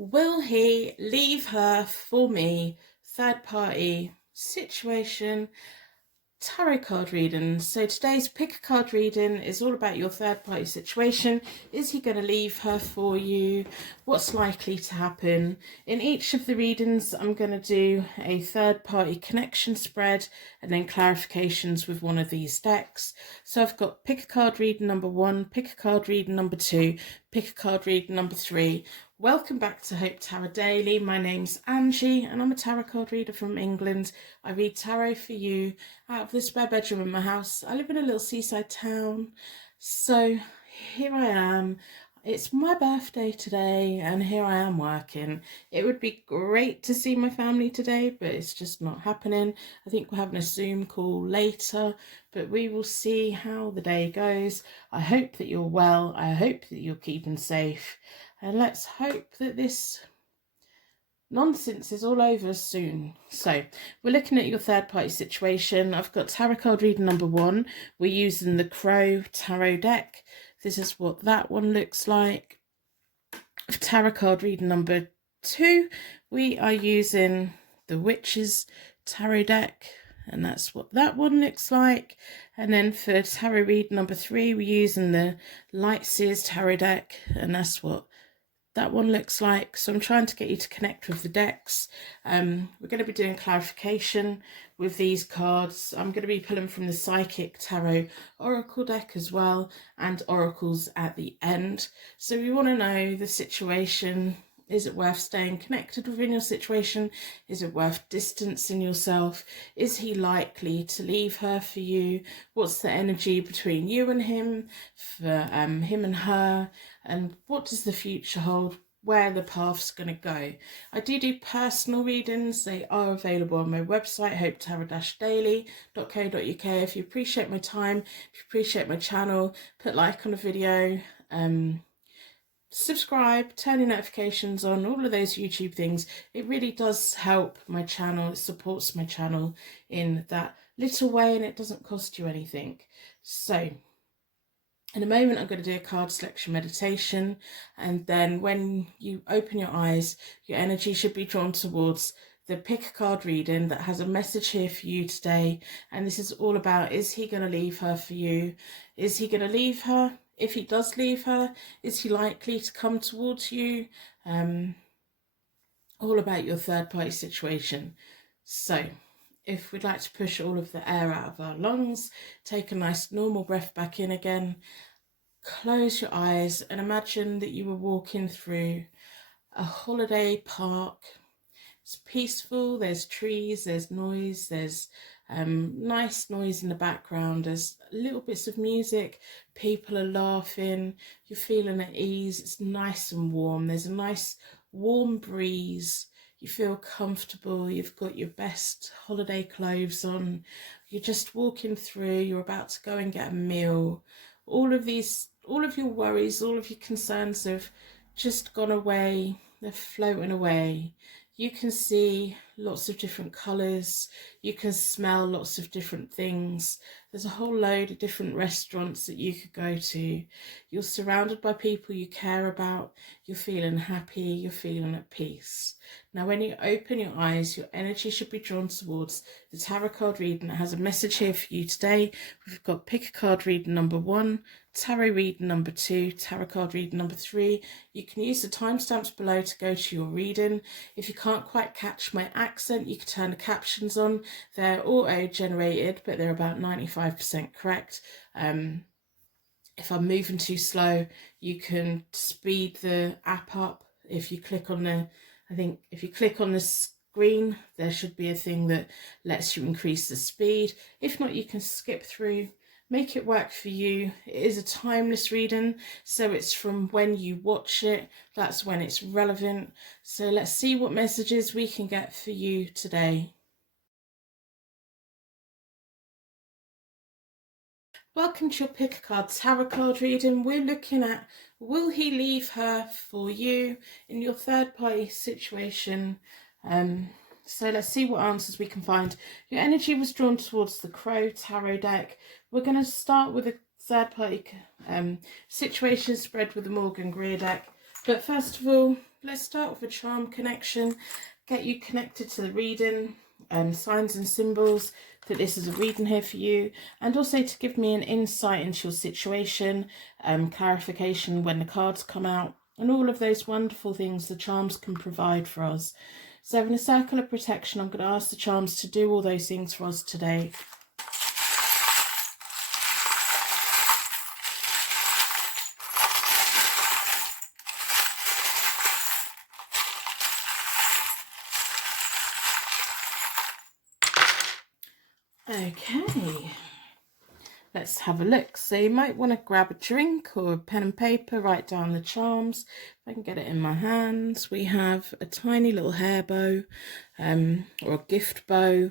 Will he leave her for me? Third party situation tarot card reading. So today's pick a card reading is all about your third party situation. Is he going to leave her for you? What's likely to happen? In each of the readings, I'm going to do a third party connection spread and then clarifications with one of these decks. So I've got pick a card reading number 1, pick a card reading number 2, pick a card reading number 3. Welcome back to Hope Tarot Daily. My name's Angie and I'm a tarot card reader from England. I read tarot for you out of the spare bedroom in my house. I live in a little seaside town. So here I am. It's my birthday today and here I am working. It would be great to see my family today, but it's just not happening. I think we're having a Zoom call later, but we will see how the day goes. I hope that you're well. I hope that you're keeping safe. And let's hope that this nonsense is all over soon. So we're looking at your third party situation. I've got tarot card reading number 1. We're using the Crow Tarot deck. This is what that one looks like. Tarot card reading number 2. We are using the Witches Tarot deck. And that's what that one looks like. And then for tarot read number 3, we're using the Lightseers Tarot deck. And that's what that one looks like. So I'm trying to get you to connect with the decks. We're going to be doing clarification with these cards. I'm going to be pulling from the Psychic Tarot Oracle deck as well, and oracles at the end. So we want to know the situation. Is it worth staying connected within your situation? Is it worth distancing yourself? Is he likely to leave her for you? What's the energy between you and him, for him and her? And what does the future hold? Where the path's going to go? I do personal readings. They are available on my website, hopetarot-daily.co.uk. If you appreciate my time, if you appreciate my channel, put like on the video, subscribe, turn your notifications on, all of those YouTube things. It really does help my channel. It supports my channel in that little way and it doesn't cost you anything. So in a moment, I'm going to do a card selection meditation, and then when you open your eyes, your energy should be drawn towards the pick a card reading that has a message here for you today. And this is all about, is he going to leave her for you? Is he going to leave her? If he does leave her, is he likely to come towards you? All about your third party situation. So if we'd like to push all of the air out of our lungs, take a nice normal breath back in again, close your eyes and imagine that you were walking through a holiday park. It's peaceful, there's trees, there's noise, there's nice noise in the background, there's little bits of music, people are laughing, you're feeling at ease, it's nice and warm, there's a nice warm breeze, you feel comfortable, you've got your best holiday clothes on, you're just walking through, you're about to go and get a meal. All of your worries, all of your concerns have just gone away, they're floating away. You can see lots of different colours, you can smell lots of different things. There's a whole load of different restaurants that you could go to. You're surrounded by people you care about, you're feeling happy, you're feeling at peace. Now when you open your eyes, your energy should be drawn towards the tarot card reading that has a message here for you today. We've got pick a card reading number 1, tarot reading number 2, tarot card reading number 3. You can use the timestamps below to go to your reading. If you can't quite catch my accent, you can turn the captions on. They're auto-generated, but they're about 95% correct. If I'm moving too slow, you can speed the app up. If you click on the screen, there should be a thing that lets you increase the speed. If not, you can skip through. Make it work for you. It is a timeless reading, so it's from when you watch it, that's when it's relevant. So let's see what messages we can get for you today. Welcome to your pick a card tarot card reading. We're looking at, will he leave her for you in your third party situation? So let's see what answers we can find. Your energy was drawn towards the Crow Tarot deck. We're going to start with a third party situation spread with the Morgan Greer deck. But first of all, let's start with a charm connection, get you connected to the reading, signs and symbols that this is a reading here for you, and also to give me an insight into your situation, clarification when the cards come out, and all of those wonderful things the charms can provide for us. So in a circle of protection, I'm going to ask the charms to do all those things for us today. Okay, let's have a look. So you might want to grab a drink or a pen and paper, write down the charms. If I can get it in my hands, we have a tiny little hair bow, or a gift bow.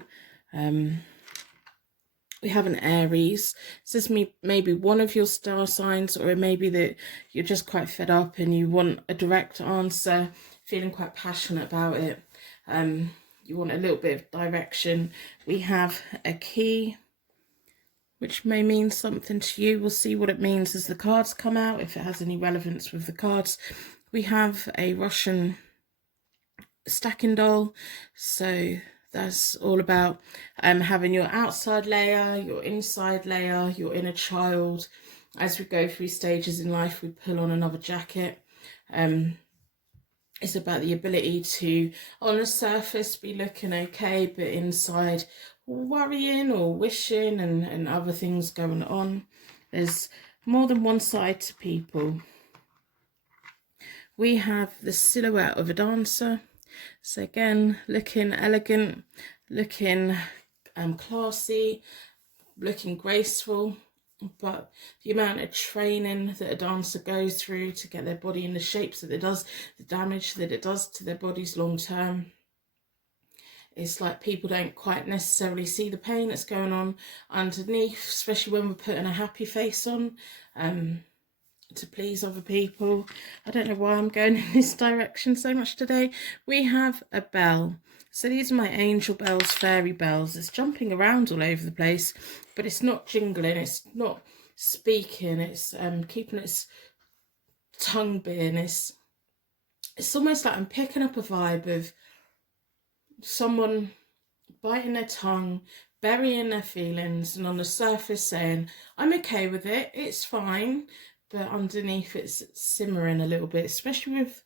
We have an Aries. This is maybe one of your star signs, or it may be that you're just quite fed up and you want a direct answer, feeling quite passionate about it. You want a little bit of direction. We have a key, which may mean something to you. We'll see what it means as the cards come out, if it has any relevance with the cards. We have a Russian stacking doll. So that's all about having your outside layer, your inside layer, your inner child. As we go through stages in life, we pull on another jacket. It's about the ability to, on the surface, be looking okay, but inside worrying or wishing and other things going on. There's more than one side to people. We have the silhouette of a dancer. So again, looking elegant, looking classy, looking graceful. But the amount of training that a dancer goes through to get their body in the shapes that it does, the damage that it does to their bodies long term, it's like people don't quite necessarily see the pain that's going on underneath, especially when we're putting a happy face on to please other people. I don't know why I'm going in this direction so much today. We have a bell. So these are my angel bells, fairy bells. It's jumping around all over the place, but it's not jingling, it's not speaking, it's keeping its tongue being. It's almost like I'm picking up a vibe of someone biting their tongue, burying their feelings, and on the surface saying, I'm okay with it, it's fine, but underneath it's simmering a little bit, especially with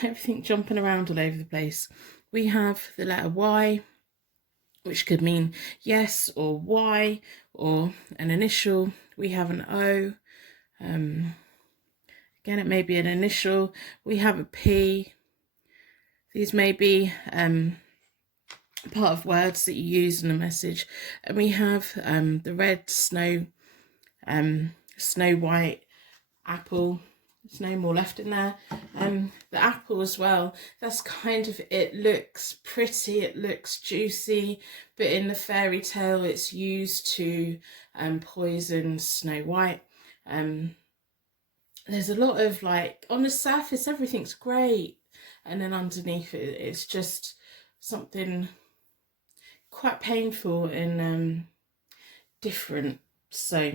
everything jumping around all over the place. We have the letter Y, which could mean yes or Y or an initial. We have an O. Again, it may be an initial. We have a P. These may be part of words that you use in a message. And we have the red snow white apple. There's no more left in there. The apple as well, that's kind of, it looks pretty, it looks juicy, but in the fairy tale it's used to poison Snow White. There's a lot of, like, on the surface everything's great, and then underneath it's just something quite painful and different. So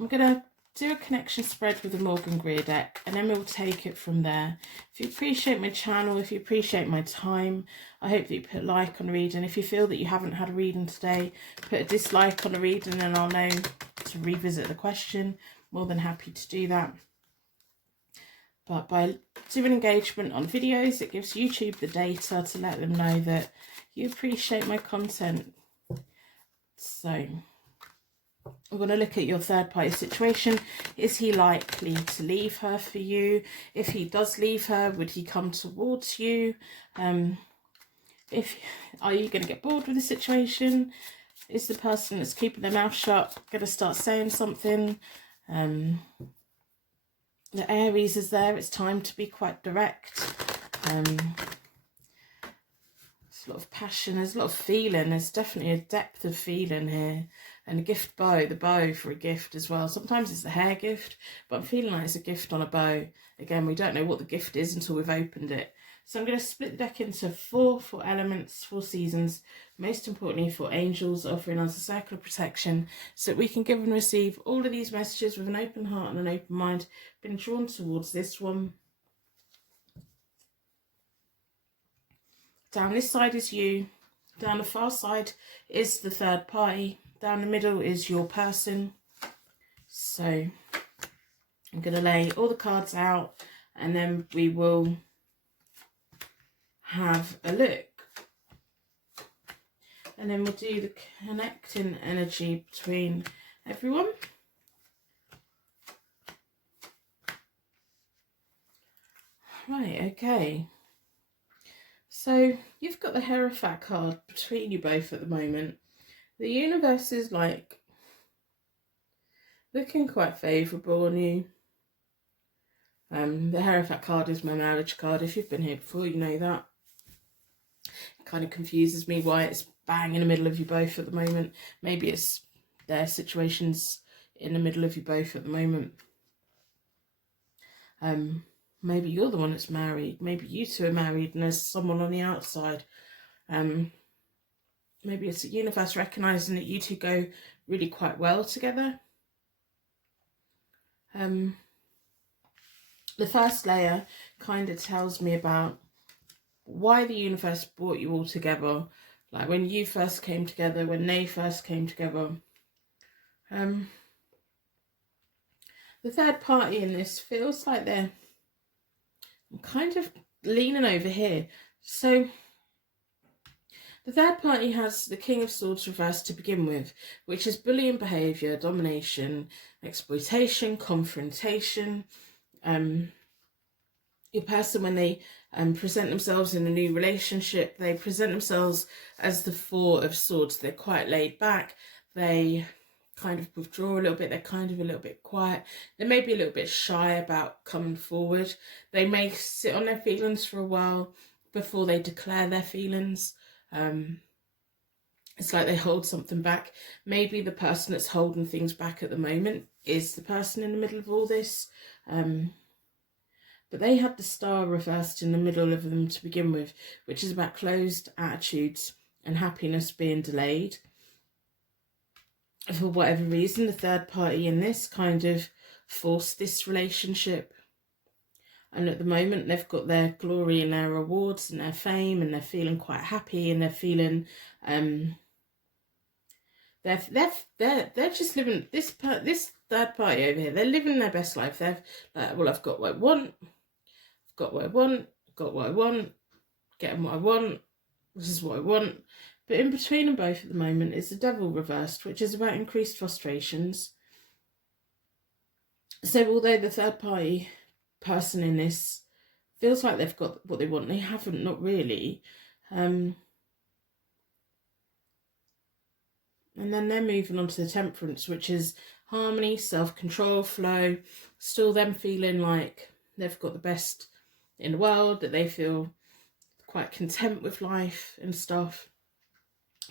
I'm gonna do a connection spread with the Morgan Greer deck, and then we'll take it from there. If you appreciate my channel, if you appreciate my time, I hope that you put a like on the reading. If you feel that you haven't had a reading today, put a dislike on the reading and I'll know to revisit the question. More than happy to do that. But by doing engagement on videos, it gives YouTube the data to let them know that you appreciate my content. So we're going to look at your third party situation. Is he likely to leave her for you? If he does leave her, would he come towards you? Are you going to get bored with the situation? Is the person that's keeping their mouth shut going to start saying something? The Aries is there. It's time to be quite direct. There's a lot of passion. There's a lot of feeling. There's definitely a depth of feeling here. And a gift bow, the bow for a gift as well. Sometimes it's the hair gift, but I'm feeling like it's a gift on a bow. Again, we don't know what the gift is until we've opened it. So I'm going to split the deck into four elements, 4 seasons. Most importantly, for angels, offering us a circle of protection so that we can give and receive all of these messages with an open heart and an open mind. Been drawn towards this one. Down this side is you. Down the far side is the third party. Down the middle is your person. So I'm going to lay all the cards out and then we will have a look. And then we'll do the connecting energy between everyone. Right, okay. So you've got the Hierophant card between you both at the moment. The universe is like looking quite favourable on you. The Hierophant card is my marriage card. If you've been here before, you know that. It kind of confuses me why it's bang in the middle of you both at the moment. Maybe it's their situations in the middle of you both at the moment. Maybe you're the one that's married. Maybe you two are married and there's someone on the outside. Maybe it's the universe recognising that you two go really quite well together. The first layer kind of tells me about why the universe brought you all together. Like when you first came together, when they first came together. The third party in this feels like they're kind of leaning over here. So the third party has the King of Swords reversed to begin with, which is bullying behaviour, domination, exploitation, confrontation. Your person, when they present themselves in a new relationship, they present themselves as the Four of Swords. They're quite laid back. They kind of withdraw a little bit. They're kind of a little bit quiet. They may be a little bit shy about coming forward. They may sit on their feelings for a while before they declare their feelings. It's like they hold something back. Maybe the person that's holding things back at the moment is the person in the middle of all this. But they had the Star reversed in the middle of them to begin with, which is about closed attitudes and happiness being delayed. For whatever reason, the third party in this kind of forced this relationship. And at the moment, they've got their glory and their rewards and their fame, and they're feeling quite happy, and they're feeling they're just living this third party over here. They're living their best life. They've like, well, I've got what I want. I've got what I want. Got what I want. Getting what I want. This is what I want. But in between them both at the moment is the Devil reversed, which is about increased frustrations. So although the third party person in this feels like they've got what they want, they haven't, not really. And then they're moving on to the Temperance, which is harmony, self-control, flow. Still them feeling like they've got the best in the world, that they feel quite content with life and stuff.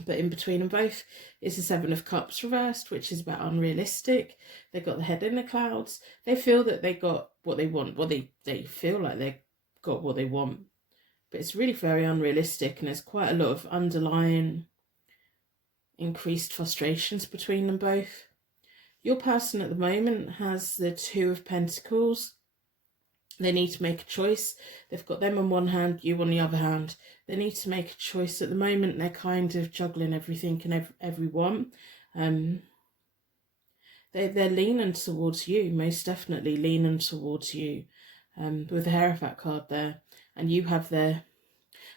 But in between them both is the Seven of Cups reversed, which is about unrealistic. They've got the head in the clouds. They feel that they got what they want. Well, they feel like they got what they want. But it's really very unrealistic, and there's quite a lot of underlying increased frustrations between them both. Your person at the moment has the Two of Pentacles. They need to make a choice. They've got them on one hand, you on the other hand. They need to make a choice. At the moment, they're kind of juggling everything and everyone. They're leaning towards you, most definitely leaning towards you, with the Hierophant card there. And you have their...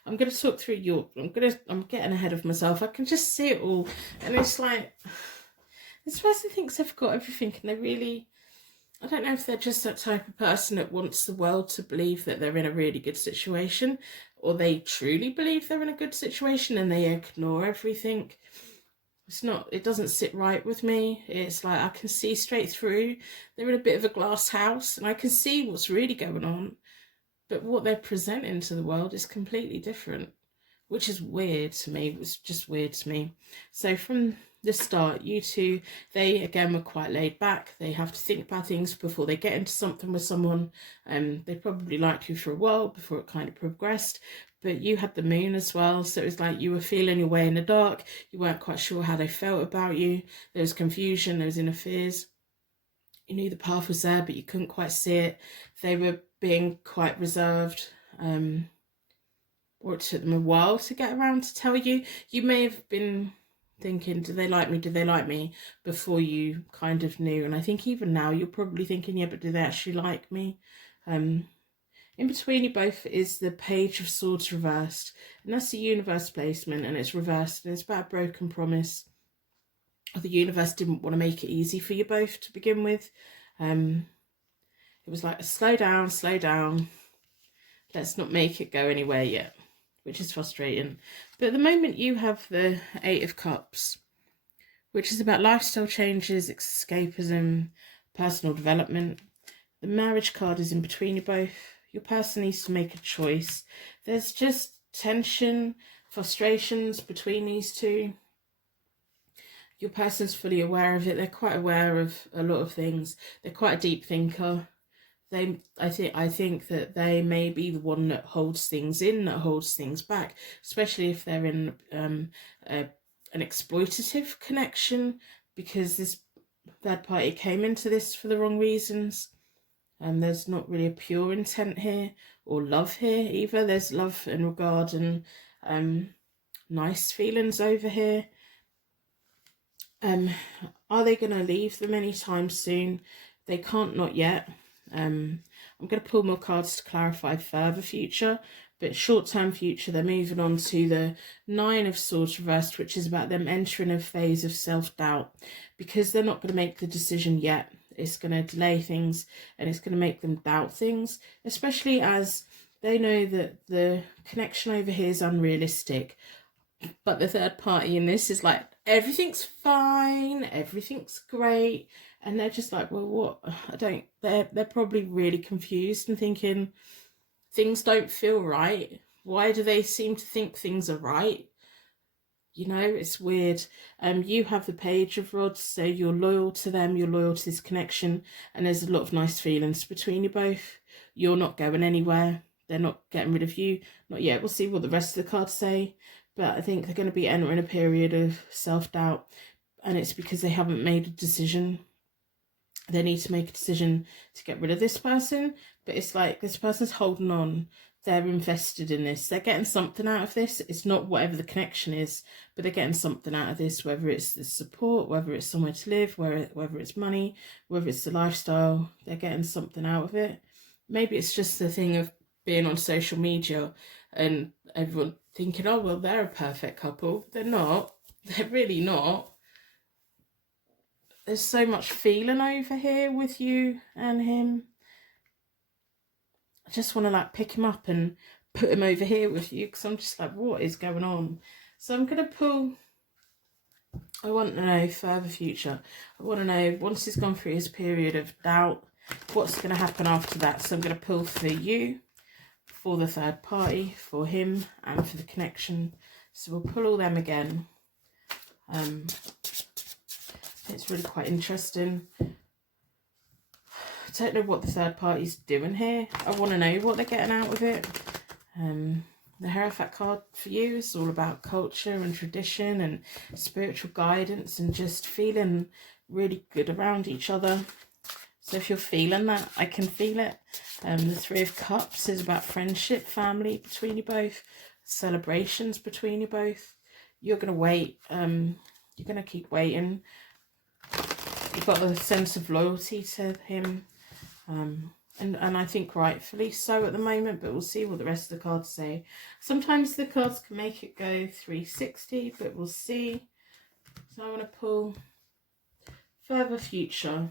I'm going to talk through your... I'm getting ahead of myself. I can just see it all. And it's like... This person thinks they've got everything, and they really... I don't know if they're just that type of person that wants the world to believe that they're in a really good situation, or they truly believe they're in a good situation and they ignore everything. It doesn't sit right with me. It's like I can see straight through. They're in a bit of a glass house and I can see what's really going on. But what they're presenting to the world is completely different, which is weird to me. It's just weird to me. So from the start, you two, they again were quite laid back. They have to think about things before they get into something with someone. They probably liked you for a while before it kind of progressed. But you had the moon as well, so it was like you were feeling your way in the dark. You weren't quite sure how they felt about you. There was confusion, there was inner fears. You knew the path was there, but you couldn't quite see it. They were being quite reserved, or it took them a while to get around to tell you. You may have been thinking, do they like me? Do they like me? Before you kind of knew. And I think even now you're probably thinking, yeah, but do they actually like me? In between you both is the Page of Swords reversed, and that's the universe placement, and it's reversed, and it's about a broken promise. The universe didn't want to make it easy for you both to begin with. It was like, slow down, let's not make it go anywhere yet, which is frustrating. But at the moment you have the Eight of Cups, which is about lifestyle changes, escapism, personal development. The Marriage card is in between you both. Your person needs to make a choice. There's just tension, frustrations between these two. Your person's fully aware of it. They're quite aware of a lot of things. They're quite a deep thinker. I think that they may be the one that holds things in, that holds things back, especially if they're in an exploitative connection, because this third party came into this for the wrong reasons. There's not really a pure intent here, or love here either. There's love and regard and nice feelings over here. Are they going to leave them anytime soon? They can't, not yet. I'm going to pull more cards to clarify further future, but short-term future, they're moving on to the Nine of Swords reversed, which is about them entering a phase of self-doubt, because they're not going to make the decision yet. It's going to delay things, and it's going to make them doubt things, especially as they know that the connection over here is unrealistic. But the third party in this is like, everything's fine, everything's great. And they're just like, well, what? They're probably really confused and thinking, things don't feel right. Why do they seem to think things are right? You know, it's weird. You have the Page of Rods, so you're loyal to them, you're loyal to this connection, and there's a lot of nice feelings between you both. You're not going anywhere. They're not getting rid of you. Not yet. We'll see what the rest of the cards say. But I think they're going to be entering a period of self-doubt, and it's because they haven't made a decision. They need to make a decision to get rid of this person, but it's like this person's holding on. They're invested in this. They're getting something out of this. It's not whatever the connection is, but they're getting something out of this, whether it's the support, whether it's somewhere to live, whether it's money, whether it's the lifestyle. They're getting something out of it. Maybe it's just the thing of being on social media and everyone thinking, oh, well, they're a perfect couple. They're not. They're really not. There's so much feeling over here with you and him. I just want to like pick him up and put him over here with you, because I'm just like, what is going on? So I'm going to pull, I want to know further future. I want to know, once he's gone through his period of doubt, what's going to happen after that. So I'm going to pull for you, for the third party, for him, and for the connection. So we'll pull all them again. It's really quite interesting. I don't know what the third party's doing here. I want to know what they're getting out of it. The Hierophant card for you is all about culture and tradition and spiritual guidance and just feeling really good around each other. So if you're feeling that, I can feel it. The Three of Cups is about friendship, family between you both, celebrations between you both. You're going to wait. You're going to keep waiting. You've got a sense of loyalty to him. And I think rightfully so at the moment, but we'll see what the rest of the cards say. Sometimes the cards can make it go 360, but we'll see. So I want to pull further future.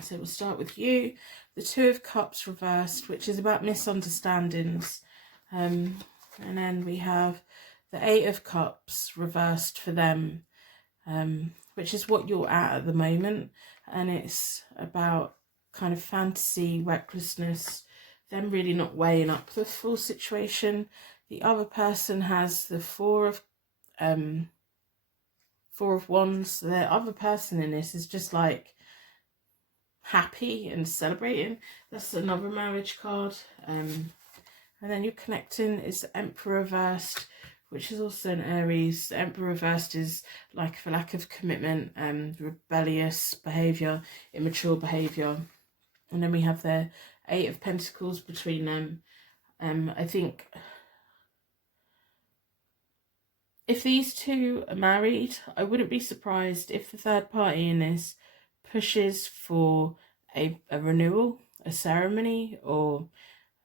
So we'll start with you. The Two of Cups reversed, which is about misunderstandings. And then we have the Eight of Cups reversed for them, which is what you're at the moment. And it's about kind of fantasy, recklessness, them really not weighing up the full situation. The other person has the Four of Wands. The other person in this is just like happy and celebrating. That's another marriage card. And then you're connecting is the Emperor reversed, which is also an Aries. The Emperor reversed is like for lack of commitment, rebellious behaviour, immature behaviour. And then we have the Eight of Pentacles between them. I think if these two are married, I wouldn't be surprised if the third party in this pushes for a renewal, a ceremony, or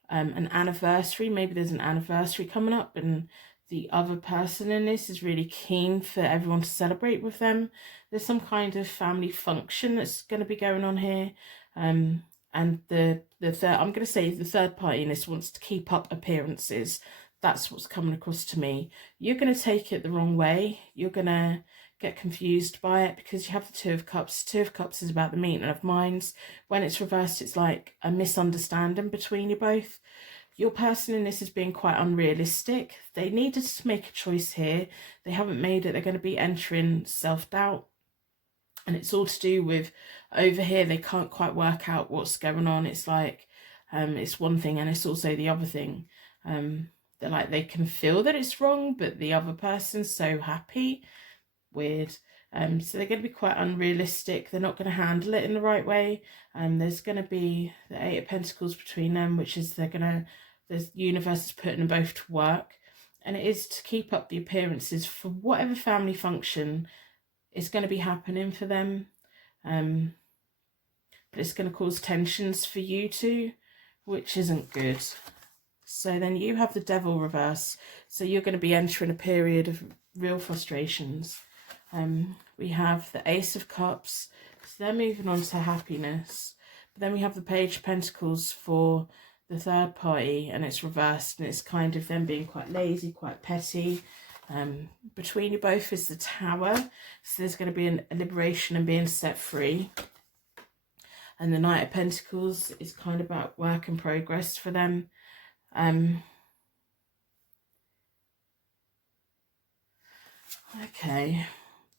an anniversary. Maybe there's an anniversary coming up and the other person in this is really keen for everyone to celebrate with them. There's some kind of family function that's going to be going on here. And the third, I'm going to say the third party in this wants to keep up appearances. That's what's coming across to me. You're going to take it the wrong way. You're going to get confused by it because you have the Two of Cups. Two of Cups is about the meeting of minds. When it's reversed, it's like a misunderstanding between you both. Your person in this is being quite unrealistic. They needed to make a choice here. They haven't made it. They're going to be entering self-doubt. And it's all to do with over here, they can't quite work out what's going on. It's like, it's one thing and it's also the other thing. They're like, they can feel that it's wrong, but the other person's so happy. Weird. So they're going to be quite unrealistic. They're not going to handle it in the right way. There's going to be the Eight of Pentacles between them, which is the universe is putting them both to work. And it is to keep up the appearances for whatever family function is going to be happening for them. But it's going to cause tensions for you two, which isn't good. So then you have the Devil reverse. So you're going to be entering a period of real frustrations. We have the Ace of Cups. So they're moving on to happiness. But then we have the Page of Pentacles for the third party, and it's reversed, and it's kind of them being quite lazy, quite petty. Between you both is the Tower. So there's going to be a liberation and being set free. And the Knight of Pentacles is kind of about work in progress for them. Okay,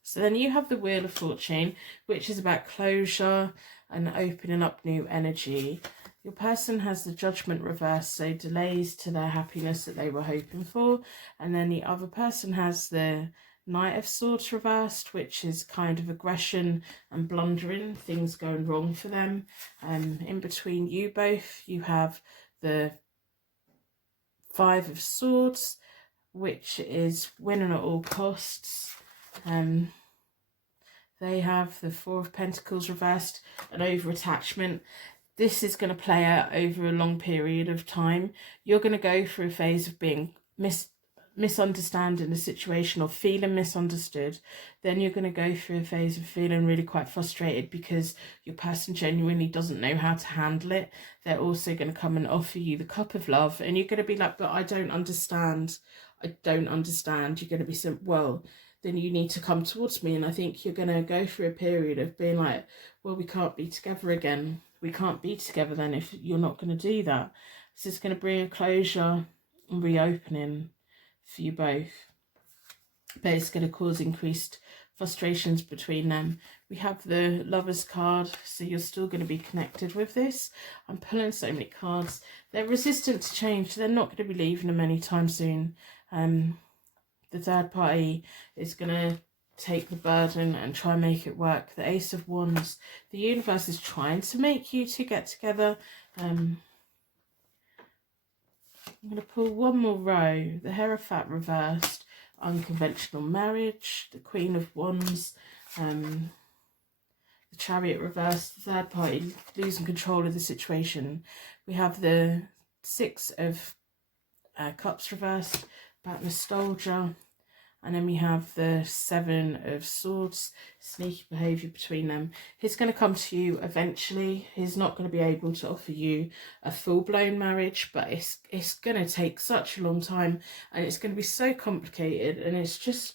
so then you have the Wheel of Fortune, which is about closure and opening up new energy. Your person has the Judgment reversed, so delays to their happiness that they were hoping for. And then the other person has the Knight of Swords reversed, which is kind of aggression and blundering, things going wrong for them. In between you both, you have the Five of Swords, which is winning at all costs. They have the Four of Pentacles reversed, an over-attachment. This is going to play out over a long period of time. You're going to go through a phase of being misunderstanding the situation or feeling misunderstood. Then you're going to go through a phase of feeling really quite frustrated because your person genuinely doesn't know how to handle it. They're also going to come and offer you the Cup of Love, and you're going to be like, but I don't understand. I don't understand. You're going to be so, well, then you need to come towards me. And I think you're going to go through a period of being like, well, we can't be together again. We can't be together then if you're not going to do that. So it's going to bring a closure and reopening for you both. But it's going to cause increased frustrations between them. We have the Lovers card, so you're still going to be connected with this. I'm pulling so many cards. They're resistant to change. They're not going to be leaving them anytime soon. The third party is going to take the burden and try and make it work. The Ace of Wands, the universe is trying to make you two get together. I'm going to pull one more row. The Hierophant reversed, unconventional marriage, the Queen of Wands, the Chariot reversed, the third party losing control of the situation. We have the Six of Cups reversed, about nostalgia. And then we have the Seven of Swords, sneaky behaviour between them. He's going to come to you eventually. He's not going to be able to offer you a full-blown marriage, but it's going to take such a long time, and it's going to be so complicated, and it's just,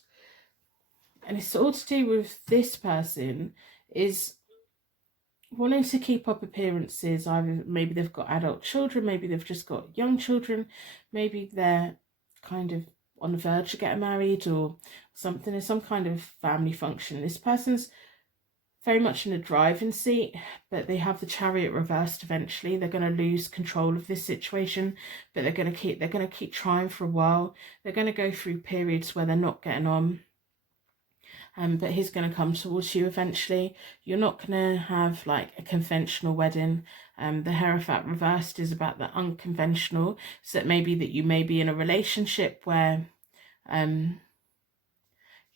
and it's all to do with this person is wanting to keep up appearances. Either maybe they've got adult children, maybe they've just got young children, maybe they're kind of on the verge of getting married or something. There's some kind of family function. This person's very much in the driving seat, but they have the Chariot reversed eventually. They're going to lose control of this situation, but they're going to keep trying for a while. They're going to go through periods where they're not getting on. But he's going to come towards you eventually. You're not going to have like a conventional wedding. The Hierophant reversed is about the unconventional. So it may be that you may be in a relationship where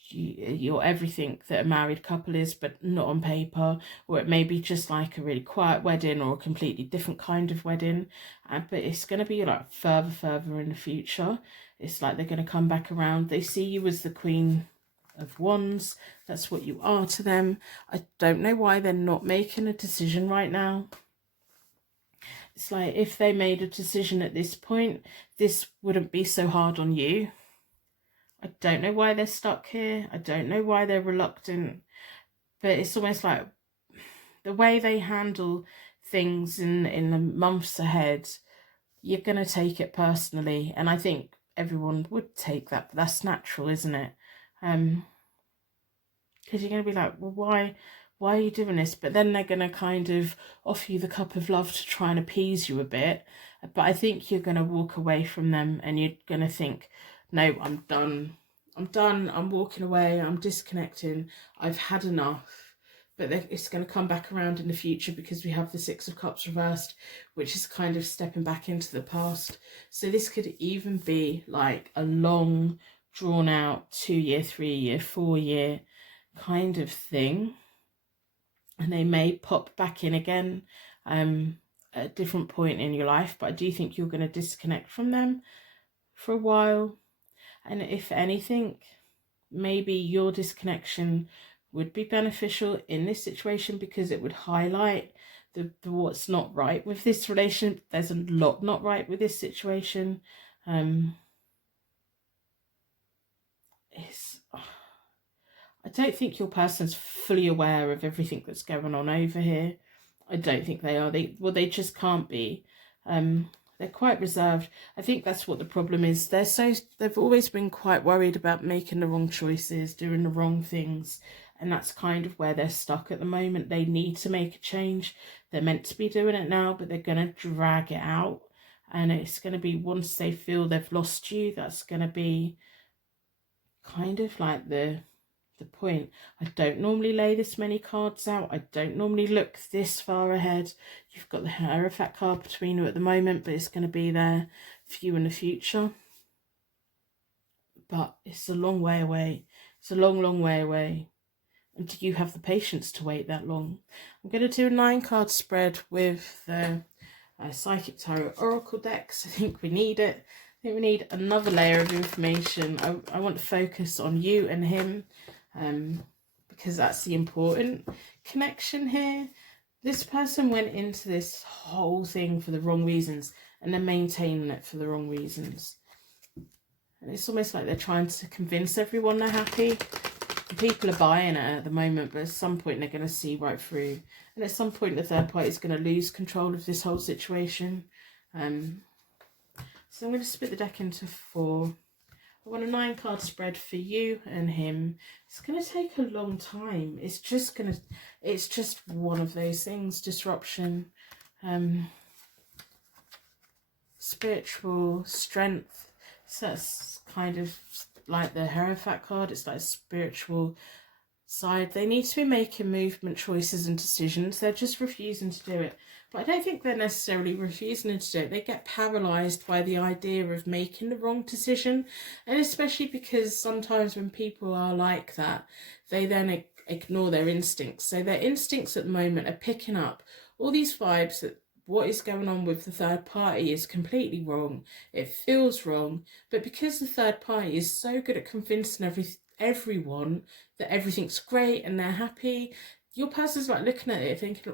you're everything that a married couple is, but not on paper. Or it may be just like a really quiet wedding or a completely different kind of wedding, but it's going to be like further in the future. It's like they're going to come back around. They see you as the Queen of Wands. That's what you are to them. I don't know why they're not making a decision right now. It's like if they made a decision at this point, this wouldn't be so hard on you. I don't know why they're stuck here. I don't know why they're reluctant. But it's almost like the way they handle things in the months ahead, you're going to take it personally. And I think everyone would take that. But that's natural, isn't it? Because you're going to be like, well, why are you doing this? But then they're going to kind of offer you the cup of love to try and appease you a bit. But I think you're going to walk away from them and you're going to think, no, I'm done. I'm walking away. I'm disconnecting. I've had enough. But it's going to come back around in the future because we have the Six of Cups reversed, which is kind of stepping back into the past. So this could even be like a long, drawn out 2-year, 3-year, 4-year kind of thing. And they may pop back in again at a different point in your life. But I do think you're going to disconnect from them for a while. And if anything, maybe your disconnection would be beneficial in this situation because it would highlight the what's not right with this relation. There's a lot not right with this situation. I don't think your person's fully aware of everything that's going on over here. I don't think they are. They just can't be. They're quite reserved. I think that's what the problem is. They've always been quite worried about making the wrong choices, doing the wrong things. And that's kind of where they're stuck at the moment. They need to make a change. They're meant to be doing it now, but they're going to drag it out. And it's going to be once they feel they've lost you, that's going to be kind of like the point. I don't normally lay this many cards out. I don't normally look this far ahead. You've got the Hierophant card between you at the moment, but it's going to be there for you in the future. But it's a long way away. It's a long way away. And do you have the patience to wait that long? I'm going to do a 9-card spread with the Psychic Tarot Oracle decks. I think we need it. I think we need another layer of information. I want to focus on you and him. Because that's the important connection here. This person went into this whole thing for the wrong reasons and they're maintaining it for the wrong reasons. And it's almost like they're trying to convince everyone they're happy. People are buying it at the moment, but at some point they're going to see right through. And at some point the third party is going to lose control of this whole situation. So I'm going to split the deck into 4. I want a 9-card spread for you and him. It's going to take a long time. It's just one of those things. Disruption, spiritual strength. So that's kind of like the Hierophant card. It's like a spiritual side. They need to be making movement choices and decisions. They're just refusing to do it. But I don't think they're necessarily refusing to do it. They get paralysed by the idea of making the wrong decision. And especially because sometimes when people are like that, they then ignore their instincts. So their instincts at the moment are picking up all these vibes that what is going on with the third party is completely wrong. It feels wrong. But because the third party is so good at convincing everyone that everything's great and they're happy, your person's like looking at it thinking,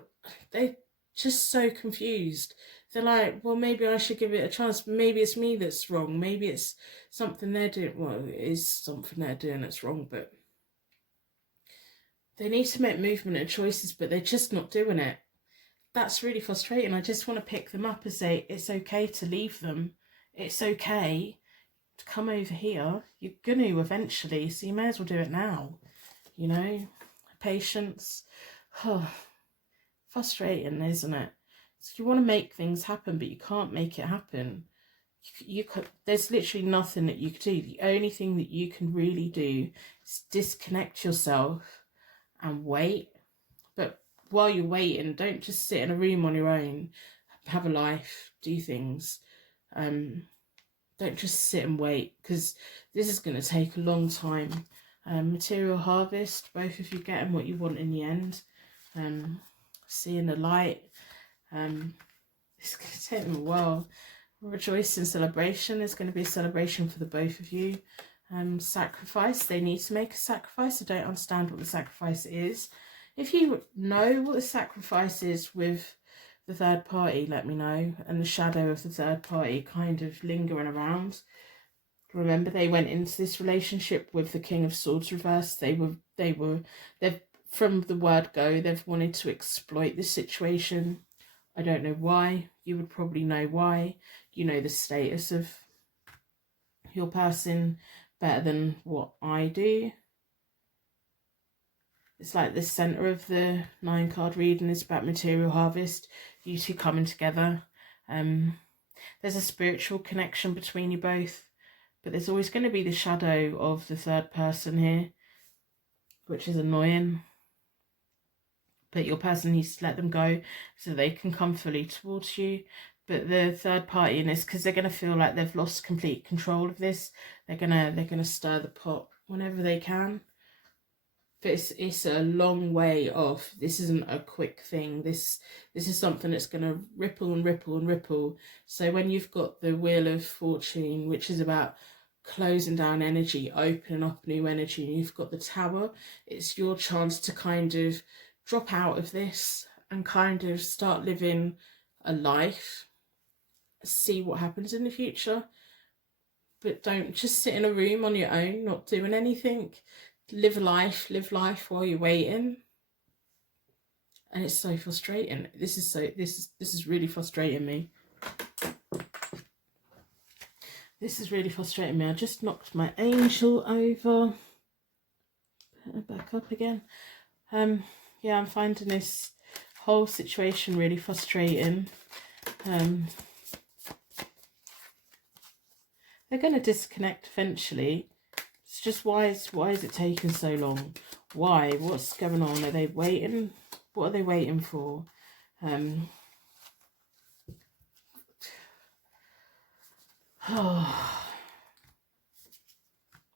they're just so confused. They're like, well, maybe I should give it a chance. Maybe it's me that's wrong. Maybe it's something they're doing. Well, it is something they're doing that's wrong, but they need to make movement and choices, but they're just not doing it. That's really frustrating. I just want to pick them up and say, it's okay to leave them. It's okay to come over here. You're going to eventually, so you may as well do it now. You know, patience. Frustrating, isn't it? So you want to make things happen, but you can't make it happen. There's literally nothing that you can do. The only thing that you can really do is disconnect yourself and wait. But while you're waiting, don't just sit in a room on your own. Have a life, do things. Don't just sit and wait, because this is going to take a long time. Material harvest, both of you getting what you want in the end. Seeing the light. It's going to take them a while. Rejoice and celebration. There's going to be a celebration for the both of you. Sacrifice. They need to make a sacrifice. I don't understand what the sacrifice is. If you know what the sacrifice is with the third party, let me know. And the shadow of the third party kind of lingering around. Remember, they went into this relationship with the King of Swords reversed. They've from the word go, they've wanted to exploit this situation. I don't know why. You would probably know why. You know the status of your person better than what I do. It's like the centre of the 9-card reading is about material harvest. You two coming together. There's a spiritual connection between you both. But there's always going to be the shadow of the third person here, which is annoying. But your person needs to let them go so they can come fully towards you. But the third party in this, because they're going to feel like they've lost complete control of this, they're gonna stir the pot whenever they can. But it's a long way off. This isn't a quick thing. This is something that's going to ripple and ripple and ripple. So when you've got the Wheel of Fortune, which is about closing down energy, opening up new energy, and you've got the Tower, it's your chance to kind of drop out of this and kind of start living a life, see what happens in the future. But don't just sit in a room on your own, not doing anything. Live life while you're waiting. And it's so frustrating. This is really frustrating me. This is really frustrating me. I just knocked my angel over. Put her back up again. Yeah, I'm finding this whole situation really frustrating. They're going to disconnect eventually. It's just why is it taking so long? Why? What's going on? Are they waiting? What are they waiting for?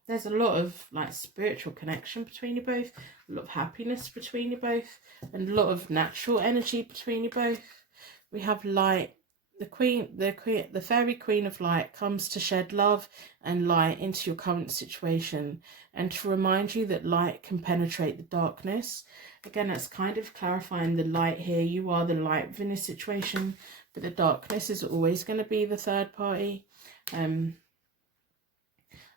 There's a lot of like spiritual connection between you both, a lot of happiness between you both, and a lot of natural energy between you both. We have light. The fairy queen of light comes to shed love and light into your current situation and to remind you that light can penetrate the darkness. Again, that's kind of clarifying the light here. You are the light within this situation, but the darkness is always going to be the third party.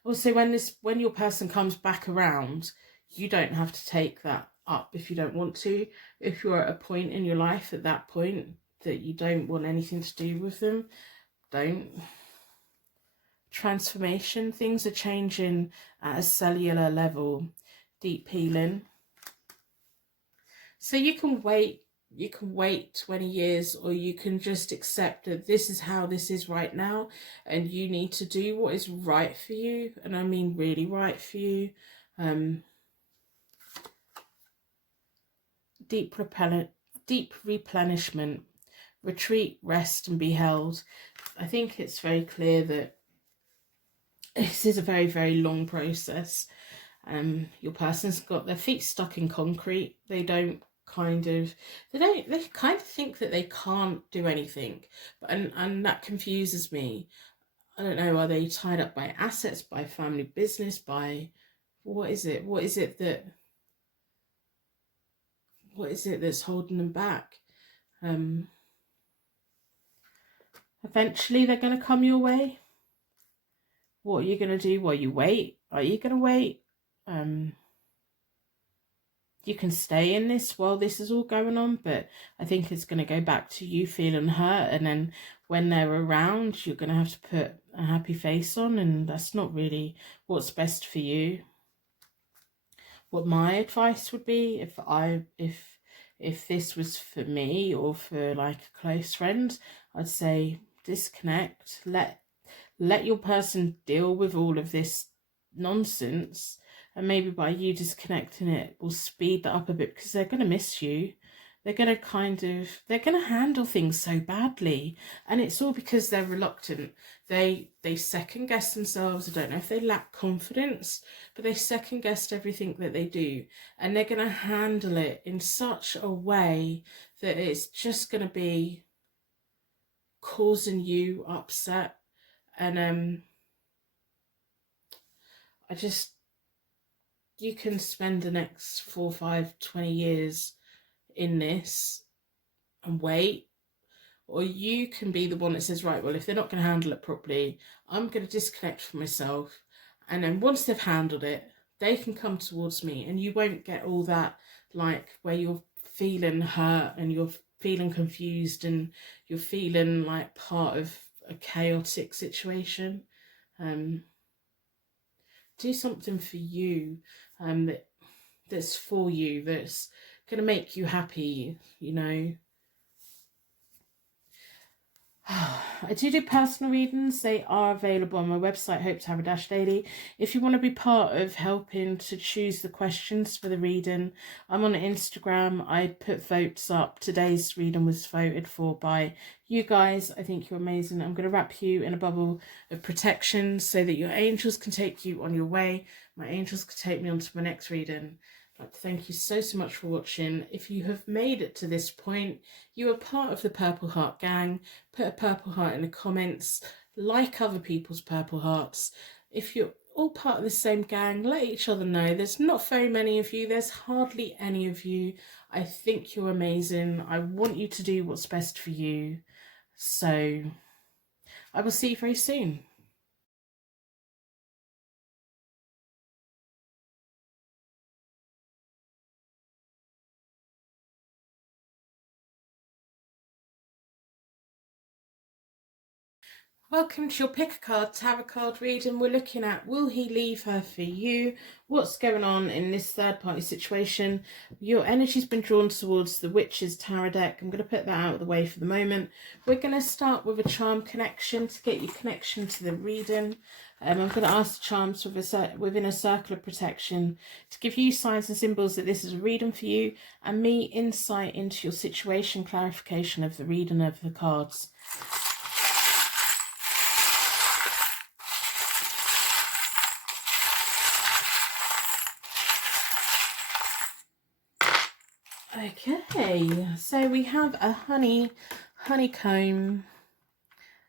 Also, when your person comes back around, you don't have to take that up if you don't want to. If you're at a point in your life at that point that you don't want anything to do with them, don't. Transformation, things are changing at a cellular level. Deep healing. So you can wait 20 years, or you can just accept that this is how this is right now, and you need to do what is right for you, and I mean really right for you. Deep replenishment. Retreat, rest, and be held. I think it's very clear that this is a very, very long process. Your person's got their feet stuck in concrete. They kind of think that they can't do anything, and that confuses me. I don't know, are they tied up by assets, by family business, by what is it that's holding them back? Eventually they're going to come your way. What are you going to do while you wait? Are you going to wait? You can stay in this while this is all going on, but I think it's going to go back to you feeling hurt, and then when they're around, you're going to have to put a happy face on, and that's not really what's best for you. What my advice would be, if this was for me or for like a close friend, I'd say disconnect, let your person deal with all of this nonsense, and maybe by you disconnecting it will speed that up a bit, because they're going to miss you. they're going to they're going to handle things so badly, and it's all because they're reluctant. They second guess themselves. I don't know if they lack confidence, but they second guess everything that they do, and they're going to handle it in such a way that it's just going to be causing you upset. And you can spend the next 4, 5, 20 years in this and wait, or you can be the one that says, right, well, if they're not going to handle it properly, I'm going to disconnect from myself, and then once they've handled it, they can come towards me, and you won't get all that, like, where you're feeling hurt and you're feeling confused and you're feeling like part of a chaotic situation. Do something for you, that's for you, that's going to make you happy, you know. I do personal readings. They are available on my website, Hope Tarot-Daily. If you want to be part of helping to choose the questions for the reading, I'm on Instagram. I put votes up. Today's reading was voted for by you guys. I think you're amazing. I'm going to wrap you in a bubble of protection so that your angels can take you on your way. My angels can take me on to my next reading. I'd like to thank you so much for watching. If you have made it to this point, you are part of the Purple Heart gang. Put a purple heart in the comments. Like other people's purple hearts. If you're all part of the same gang, let each other know. There's not very many of you. There's hardly any of you. I think you're amazing. I want you to do what's best for you. So I will see you very soon. Welcome to your pick a card tarot card reading. We're looking at, will he leave her for you? What's going on in this third party situation? Your energy's been drawn towards the Witch's Tarot deck. I'm going to put that out of the way for the moment. We're going to start with a charm connection to get your connection to the reading. I'm going to ask the charms within a circle of protection to give you signs and symbols that this is a reading for you, and me insight into your situation, clarification of the reading of the cards. Okay, so we have a honeycomb.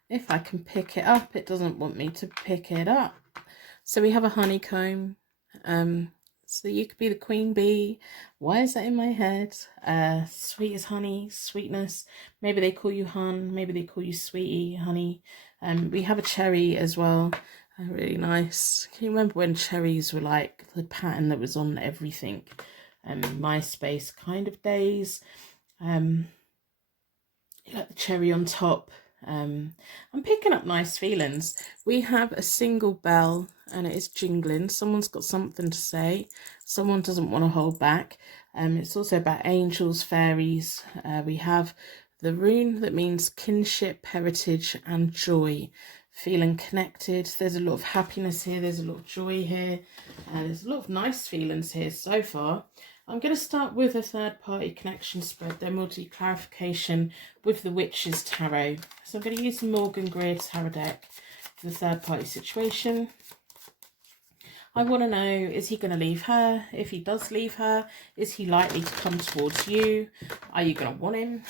If I can pick it up, it doesn't want me to pick it up. So we have a honeycomb. So you could be the queen bee. Why is that in my head? Sweet as honey, sweetness. Maybe they call you hun. Maybe they call you sweetie, honey. We have a cherry as well. Really nice. Can you remember when cherries were like the pattern that was on everything? MySpace kind of days. Like the cherry on top. I'm picking up nice feelings. We have a single bell and it is jingling. Someone's got something to say. Someone doesn't want to hold back. It's also about angels, fairies. We have the rune that means kinship, heritage and joy. Feeling connected. There's a lot of happiness here. There's a lot of joy here. There's a lot of nice feelings here so far. I'm going to start with a third-party connection spread, then we'll do clarification with the Witch's Tarot. So I'm going to use the Morgan Greer Tarot deck for the third-party situation. I want to know, is he going to leave her? If he does leave her, is he likely to come towards you? Are you going to want him?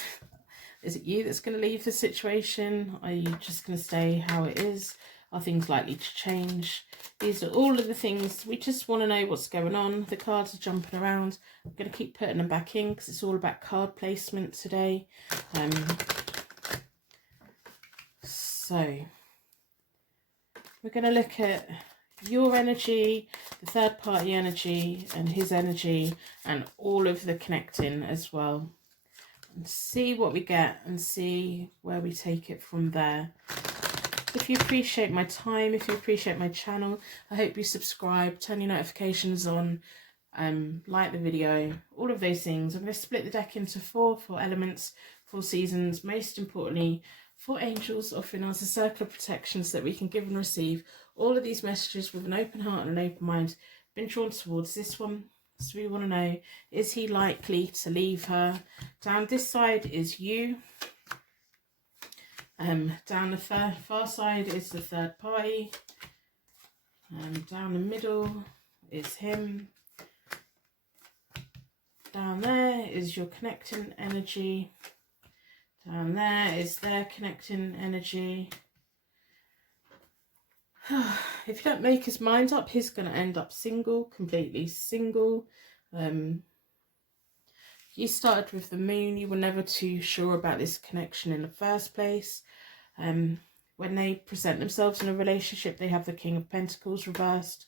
Is it you that's going to leave the situation? Are you just going to stay how it is? Are things likely to change? These are all of the things. We just want to know what's going on. The cards are jumping around. I'm going to keep putting them back in because it's all about card placement today. So we're going to look at your energy, the third party energy and his energy and all of the connecting as well. And see what we get and see where we take it from there. If you appreciate my time, if you appreciate my channel, I hope you subscribe, turn your notifications on, like the video, all of those things. I'm going to split the deck into four elements, 4 seasons, most importantly, 4 angels offering us a circle of protections that we can give and receive. All of these messages with an open heart and an open mind been drawn towards this one. So we want to know, is he likely to leave her? Down this side is you. Down the far side is the third party. Down the middle is him. Down there is your connecting energy. Down there is their connecting energy. If you don't make his mind up, he's going to end up single, completely single. You started with the moon. You were never too sure about this connection in the first place. When they present themselves in a relationship, they have the King of Pentacles reversed,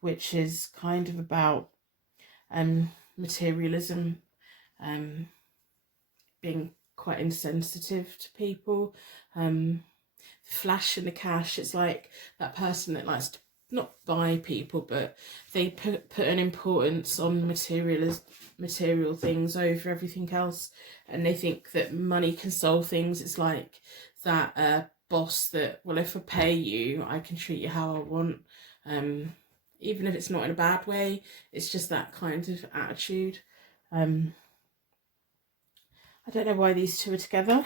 which is kind of about materialism, being quite insensitive to people, flash in the cash. It's like that person that likes to not buy people, but they put an importance on material things over everything else, and they think that money can solve things. It's like that boss that, well, if I pay you, I can treat you how I want, even if it's not in a bad way. It's just that kind of attitude. I don't know why these two are together,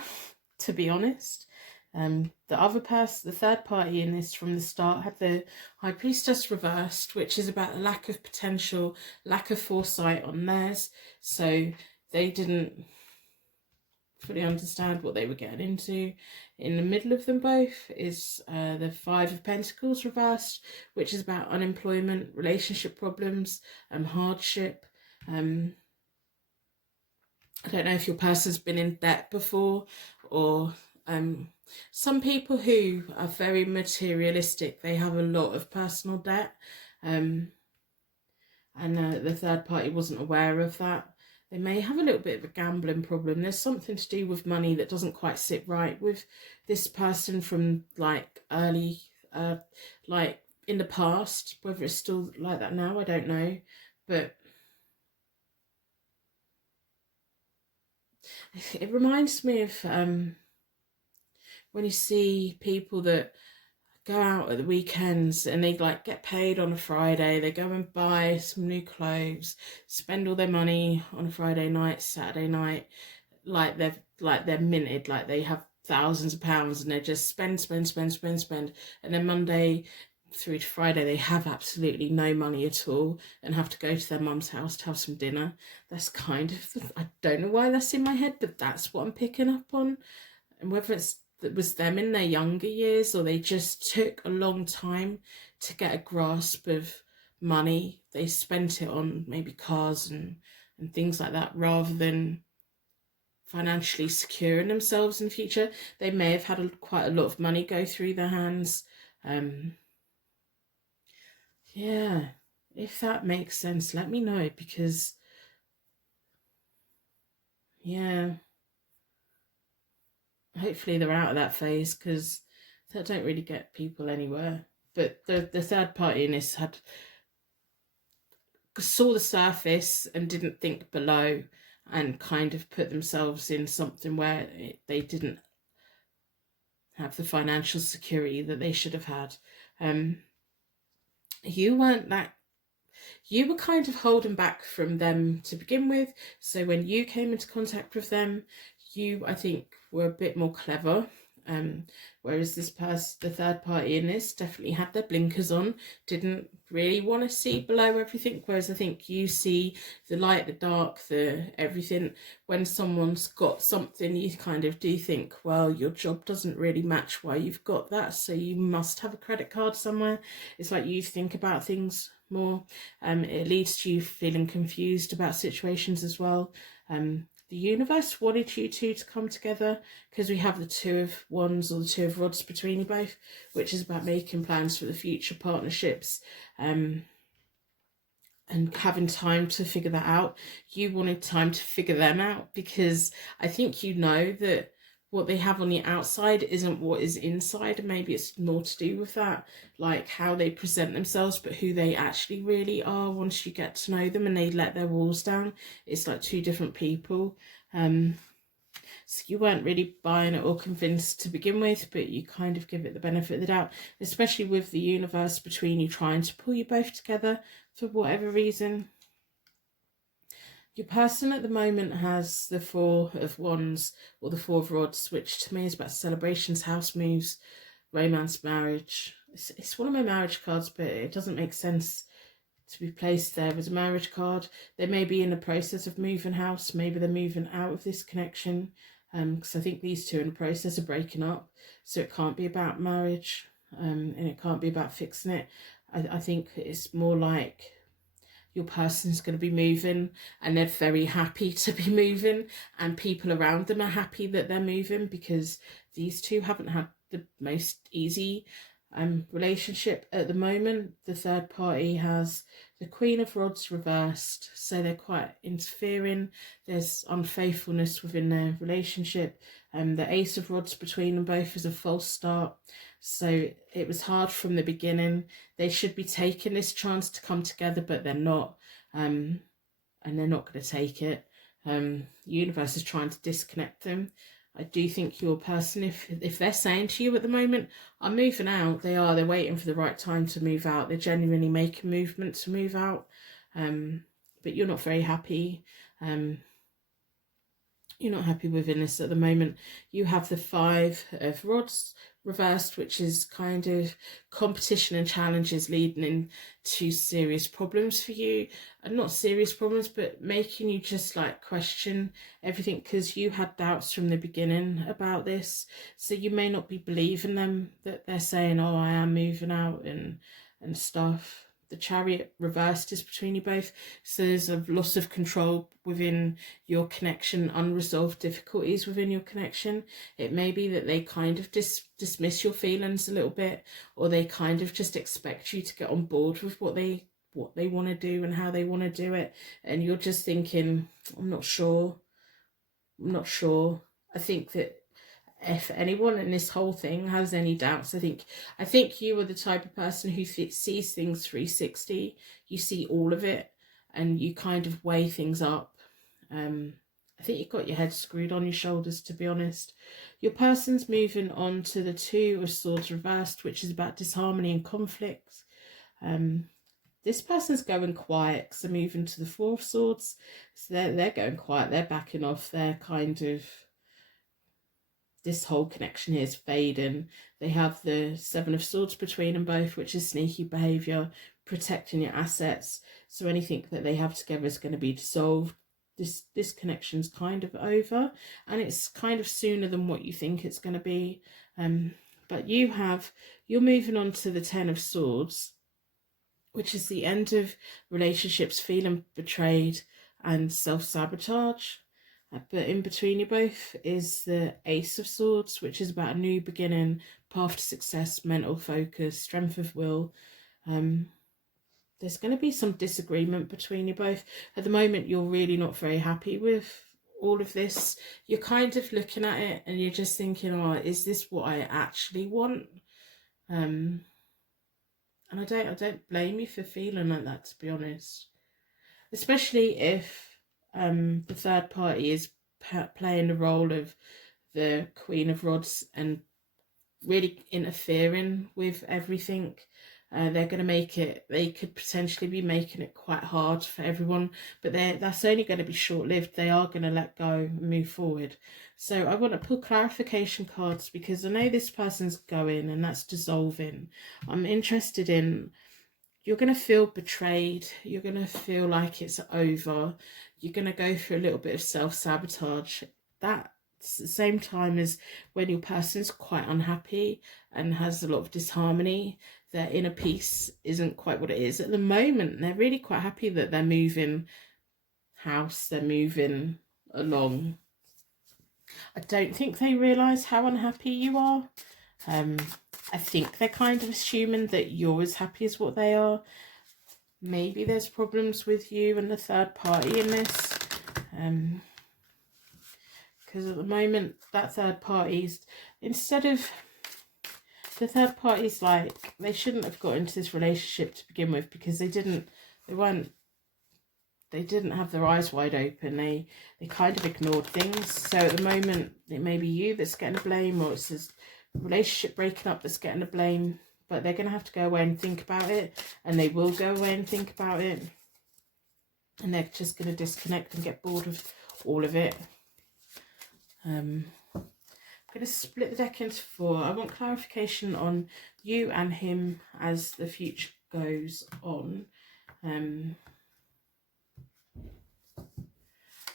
to be honest. The other person, the third party in this from the start, had the High Priestess reversed, which is about the lack of potential, lack of foresight on theirs. So they didn't fully understand what they were getting into. In the middle of them both is the Five of Pentacles reversed, which is about unemployment, relationship problems, hardship. I don't know if your person's been in debt before, or some people who are very materialistic, they have a lot of personal debt, and the third party wasn't aware of that. They may have a little bit of a gambling problem. There's something to do with money that doesn't quite sit right with this person from like early, like in the past. Whether it's still like that now, I don't know. But it reminds me of when you see people that go out at the weekends and they like get paid on a Friday, they go and buy some new clothes, spend all their money on a Friday night, Saturday night, like they're minted, like they have thousands of pounds, and they just spend, and then Monday through to Friday they have absolutely no money at all and have to go to their mum's house to have some dinner. That's kind of, I don't know why that's in my head, but that's what I'm picking up on. And whether it was them in their younger years, or they just took a long time to get a grasp of money, they spent it on maybe cars and things like that, rather than financially securing themselves in the future. They may have had quite a lot of money go through their hands. Yeah, if that makes sense, let me know, because yeah, hopefully they're out of that phase, because that don't really get people anywhere. But the third party in this saw the surface and didn't think below, and kind of put themselves in something where they didn't have the financial security that they should have had. You weren't that, you were kind of holding back from them to begin with. So when you came into contact with them, you, I think, were a bit more clever. Whereas this person, the third party in this, definitely had their blinkers on, didn't really want to see below everything. Whereas I think you see the light, the dark, the everything. When someone's got something, you kind of do think, well, your job doesn't really match why you've got that, so you must have a credit card somewhere. It's like you think about things more. It leads to you feeling confused about situations as well. The universe wanted you two to come together, because we have the Two of Wands, or the Two of Rods, between you both, which is about making plans for the future partnerships, and having time to figure that out. You wanted time to figure them out, because I think you know that what they have on the outside isn't what is inside, and maybe it's more to do with that, like how they present themselves, but who they actually really are once you get to know them and they let their walls down. It's like two different people. So you weren't really buying it or convinced to begin with, but you kind of give it the benefit of the doubt, especially with the universe between you trying to pull you both together for whatever reason. Your person at the moment has the Four of Wands or the Four of Rods, which to me is about celebrations, house moves, romance, marriage. It's one of my marriage cards, but it doesn't make sense to be placed there as a marriage card. They may be in the process of moving house. Maybe they're moving out of this connection, because I think these two are in the process of breaking up. So it can't be about marriage, and it can't be about fixing it. I think it's more like your person's going to be moving and they're very happy to be moving, and people around them are happy that they're moving, because these two haven't had the most easy relationship at the moment. The third party has the Queen of Rods reversed, so they're quite interfering. There's unfaithfulness within their relationship, and the Ace of Rods between them both is a false start. So it was hard from the beginning. They should be taking this chance to come together, but they're not, and they're not going to take it. Universe is trying to disconnect them. I do think your person, if they're saying to you at the moment, I'm moving out, they're waiting for the right time to move out. They're genuinely making movement to move out, but you're not very happy. You're not happy within this at the moment. You have the Five of Rods reversed, which is kind of competition and challenges leading into serious problems for you. And not serious problems, but making you just like question everything, because you had doubts from the beginning about this. So you may not be believing them, that they're saying, oh, I am moving out and stuff. The Chariot reversed is between you both, so there's a loss of control within your connection, unresolved difficulties within your connection. It may be that they kind of dismiss your feelings a little bit, or they kind of just expect you to get on board with what they want to do and how they want to do it, and you're just thinking, I'm not sure. I think that if anyone in this whole thing has any doubts, I think you are the type of person who sees things 360. You see all of it and you kind of weigh things up. I think you've got your head screwed on your shoulders, to be honest. Your person's moving on to the Two of Swords reversed, which is about disharmony and conflict. This person's going quiet because they're moving to the Four of Swords. So they're going quiet. They're backing off. They're kind of... this whole connection here is fading. They have the Seven of Swords between them both, which is sneaky behaviour, protecting your assets. So anything that they have together is going to be dissolved. This connection's kind of over, and it's kind of sooner than what you think it's going to be. But you're moving on to the Ten of Swords, which is the end of relationships, feeling betrayed and self-sabotage. But in between you both is the Ace of Swords, which is about a new beginning, path to success, mental focus, strength of will. There's going to be some disagreement between you both. At the moment, you're really not very happy with all of this. You're kind of looking at it and you're just thinking, oh, is this what I actually want? And I don't blame you for feeling like that, to be honest. Especially if the third party is playing the role of the Queen of Rods and really interfering with everything. They're going to make it, they could potentially be making it quite hard for everyone, but that's only going to be short-lived. They are going to let go and move forward. So I want to pull clarification cards, because I know this person's going and that's dissolving. I'm interested in, you're going to feel betrayed. You're going to feel like it's over. You're going to go through a little bit of self-sabotage. That's the same time as when your person's quite unhappy and has a lot of disharmony. Their inner peace isn't quite what it is. At the moment, they're really quite happy that they're moving house. They're moving along. I don't think they realise how unhappy you are. I think they're kind of assuming that you're as happy as what they are. Maybe there's problems with you and the third party in this. Because at the moment, that third party's, instead of, the third party's like, they shouldn't have got into this relationship to begin with, because they didn't have their eyes wide open. They kind of ignored things. So at the moment, it may be you that's getting the blame, or it's this relationship breaking up that's getting the blame. But they're going to have to go away and think about it, and they will go away and think about it. and they're just going to disconnect and get bored of all of it. I'm going to split the deck into 4. I want clarification on you and him as the future goes on.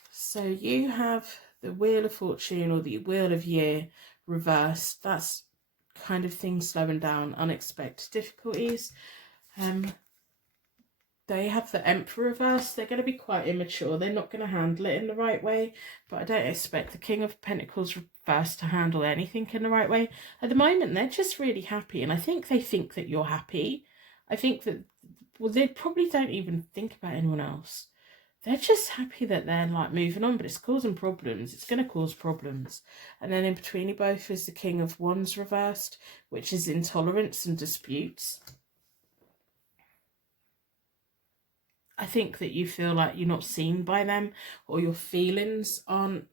So you have the Wheel of Fortune or the Wheel of Year reversed. That's kind of things slowing down, unexpected difficulties. They have the Emperor reversed. They're going to be quite immature. They're not going to handle it in the right way. But I don't expect the King of Pentacles reversed to handle anything in the right way. At the moment, they're just really happy. And I think they think that you're happy. I think that, well, they probably don't even think about anyone else. They're just happy that they're like moving on, but it's causing problems. It's going to cause problems. And then in between you both is the King of Wands reversed, which is intolerance and disputes. I think that you feel like you're not seen by them, or your feelings aren't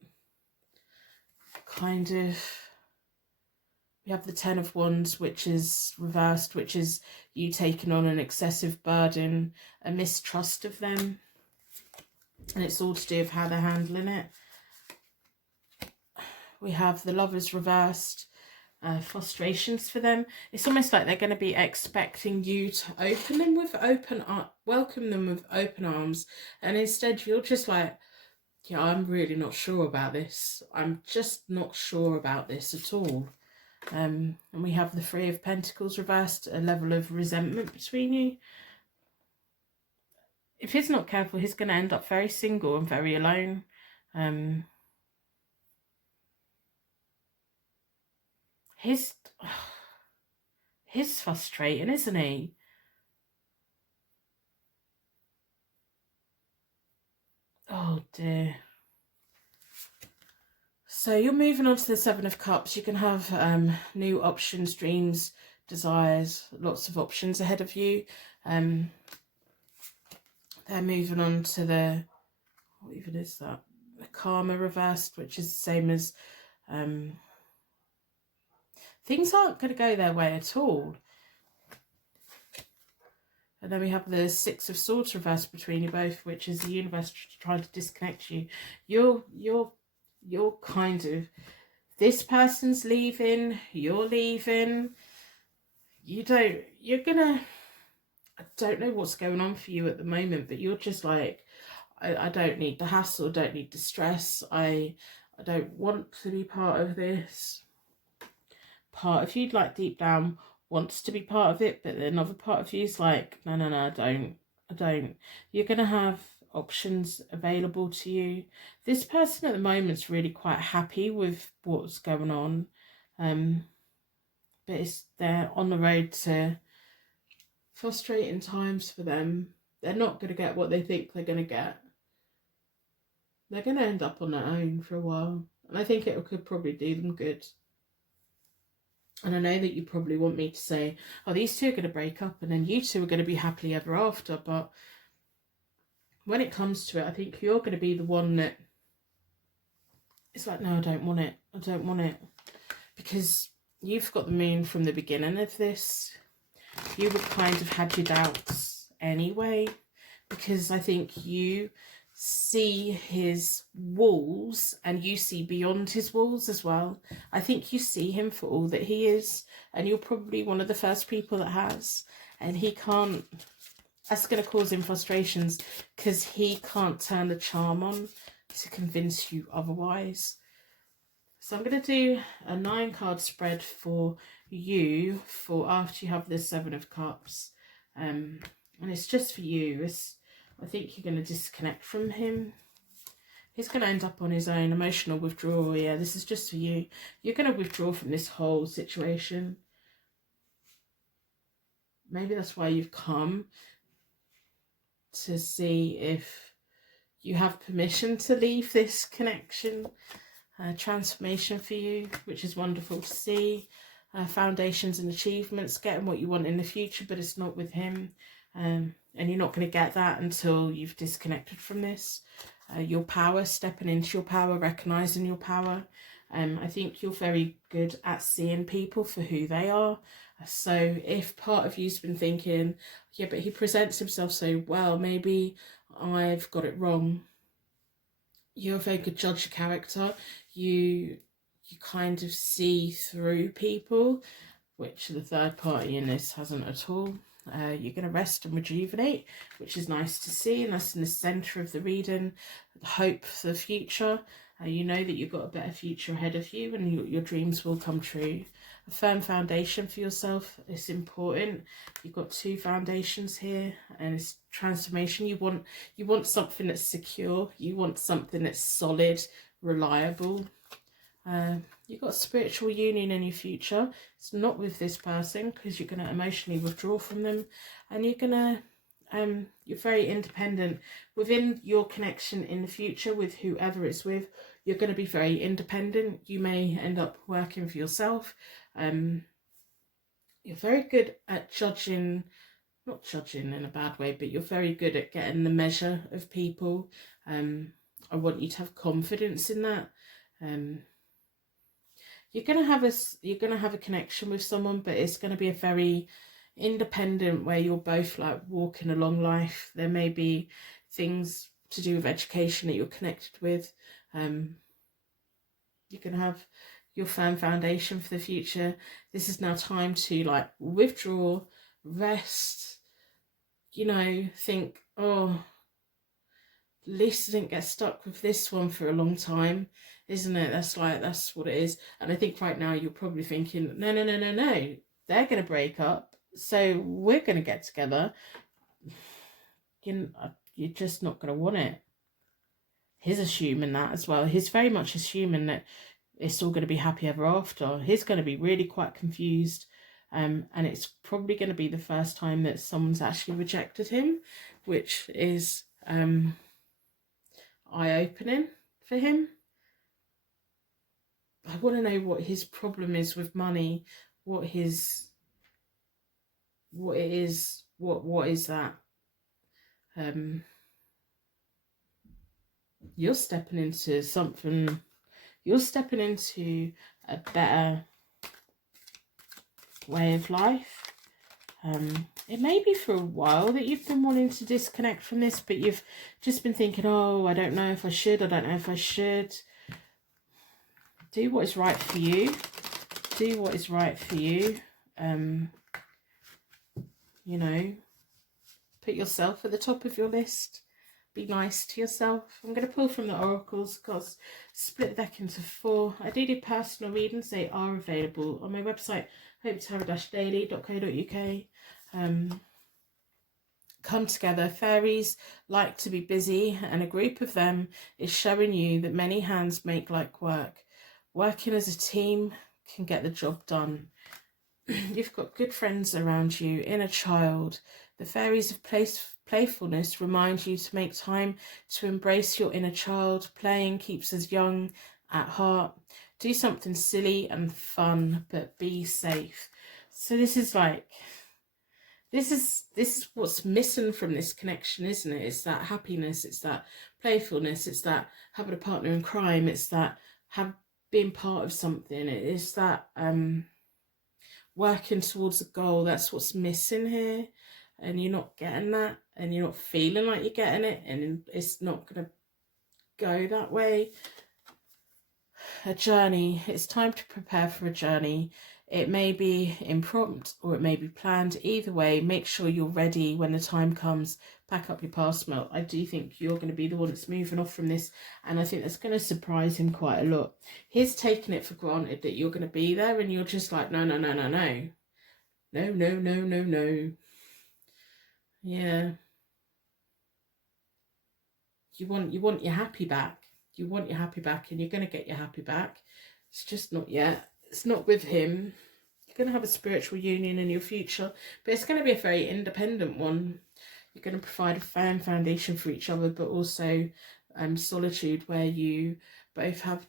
kind of... We have the Ten of Wands, which is reversed, which is you taking on an excessive burden, a mistrust of them. And it's all to do with how they're handling it. We have the Lovers reversed, frustrations for them. It's almost like they're going to be expecting you to open them with welcome them with open arms, and instead you're just like, yeah, I'm really not sure about this. I'm just not sure about this at all. And we have the Three of Pentacles reversed, a level of resentment between you. If he's not careful, he's going to end up very single and very alone. He's frustrating, isn't he? Oh dear. So you're moving on to the Seven of Cups. You can have new options, dreams, desires, lots of options ahead of you. They're moving on to the, what even is that? The Karma reversed, which is the same as things aren't going to go their way at all. And then we have the Six of Swords reversed between you both, which is the universe trying to disconnect you. You're kind of, this person's leaving, you're leaving. I don't know what's going on for you at the moment, but you're just like, I don't need the hassle, don't need the stress. I don't want to be part of this. Part of you, like deep down, wants to be part of it, but another part of you is like, no, I don't. You're going to have options available to you. This person at the moment's really quite happy with what's going on. But they're on the road to frustrating times for them. They're not going to get what they think they're going to get. They're going to end up on their own for a while. And I think it could probably do them good. And I know that you probably want me to say, oh, these two are going to break up and then you two are going to be happily ever after. But when it comes to it, I think you're going to be the one that it's like, no, I don't want it. I don't want it. Because you've got the moon from the beginning of this. You would kind of had your doubts anyway. Because I think you see his walls and you see beyond his walls as well. I think you see him for all that he is, and you're probably one of the first people that has, and he can't. That's going to cause him frustrations because he can't turn the charm on to convince you otherwise. So I'm going to do a 9-card spread for you for after you have the Seven of Cups, and it's just for you. I think you're going to disconnect from him. He's going to end up on his own. Emotional withdrawal. Yeah, this is just for you. You're going to withdraw from this whole situation. Maybe that's why you've come, to see if you have permission to leave this connection. Transformation for you, which is wonderful to see. Foundations and achievements, getting what you want in the future, but it's not with him. And you're not going to get that until you've disconnected from this. Your power, stepping into your power, recognising your power. I think you're very good at seeing people for who they are. So if part of you's been thinking, yeah, but he presents himself so well, maybe I've got it wrong. You're a very good judge of character. You kind of see through people, which the third party in this hasn't at all. You're going to rest and rejuvenate, which is nice to see, and that's in the centre of the reading. Hope for the future. You know that you've got a better future ahead of you, and your dreams will come true. A firm foundation for yourself is important. You've got 2 foundations here, and it's transformation. You want something that's secure. You want something that's solid, reliable. You've got a spiritual union in your future. It's not with this person, because you're going to emotionally withdraw from them, and you're very independent within your connection in the future with whoever it's with. You're going to be very independent. You may end up working for yourself. You're very good at judging, not judging in a bad way, but you're very good at getting the measure of people. I want you to have confidence in that. You're gonna have a connection with someone, but it's gonna be a very independent where you're both like walking along life. There may be things to do with education that you're connected with. You can have your firm foundation for the future. This is now time to like withdraw, rest, think, oh, at least I didn't get stuck with this one for a long time, isn't it? That's what it is. And I think right now you're probably thinking, no, they're going to break up, so we're going to get together. You're just not going to want it. He's assuming that as well. He's very much assuming that it's all going to be happy ever after. He's going to be really quite confused. And it's probably going to be the first time that someone's actually rejected him, which is eye-opening for him. I want to know what his problem is with money. What is that? You're stepping into something. You're stepping into a better way of life. It may be for a while that you've been wanting to disconnect from this, but you've just been thinking, oh, I don't know if I should. Do what is right for you. Do what is right for you. Put yourself at the top of your list. Be nice to yourself. I'm going to pull from the oracles, because split the deck into 4. I do personal readings. They are available on my website, hopetarot-daily.co.uk. Come together. Fairies like to be busy, and a group of them is showing you that many hands make light work. Working as a team can get the job done. You've got good friends around you, inner child. The fairies of playfulness remind you to make time to embrace your inner child. Playing keeps us young at heart. Do something silly and fun, but be safe. So this is what's missing from this connection, isn't it? It's that happiness, it's that playfulness, it's that having a partner in crime, it's that being part of something. It is that working towards a goal. That's what's missing here, and you're not getting that, and you're not feeling like you're getting it, and it's not going to go that way. A journey. It's time to prepare for a journey. It may be impromptu or it may be planned. Either way, make sure you're ready when the time comes. Pack up your passport. I do think you're going to be the one that's moving off from this, and I think that's going to surprise him quite a lot. He's taking it for granted that you're going to be there, and you're just like, no. Yeah. You want your happy back. You want your happy back, and you're going to get your happy back. It's just not yet. It's not with him. You're going to have a spiritual union in your future, but it's going to be a very independent one. You're going to provide a firm foundation for each other, but also solitude, where you both have,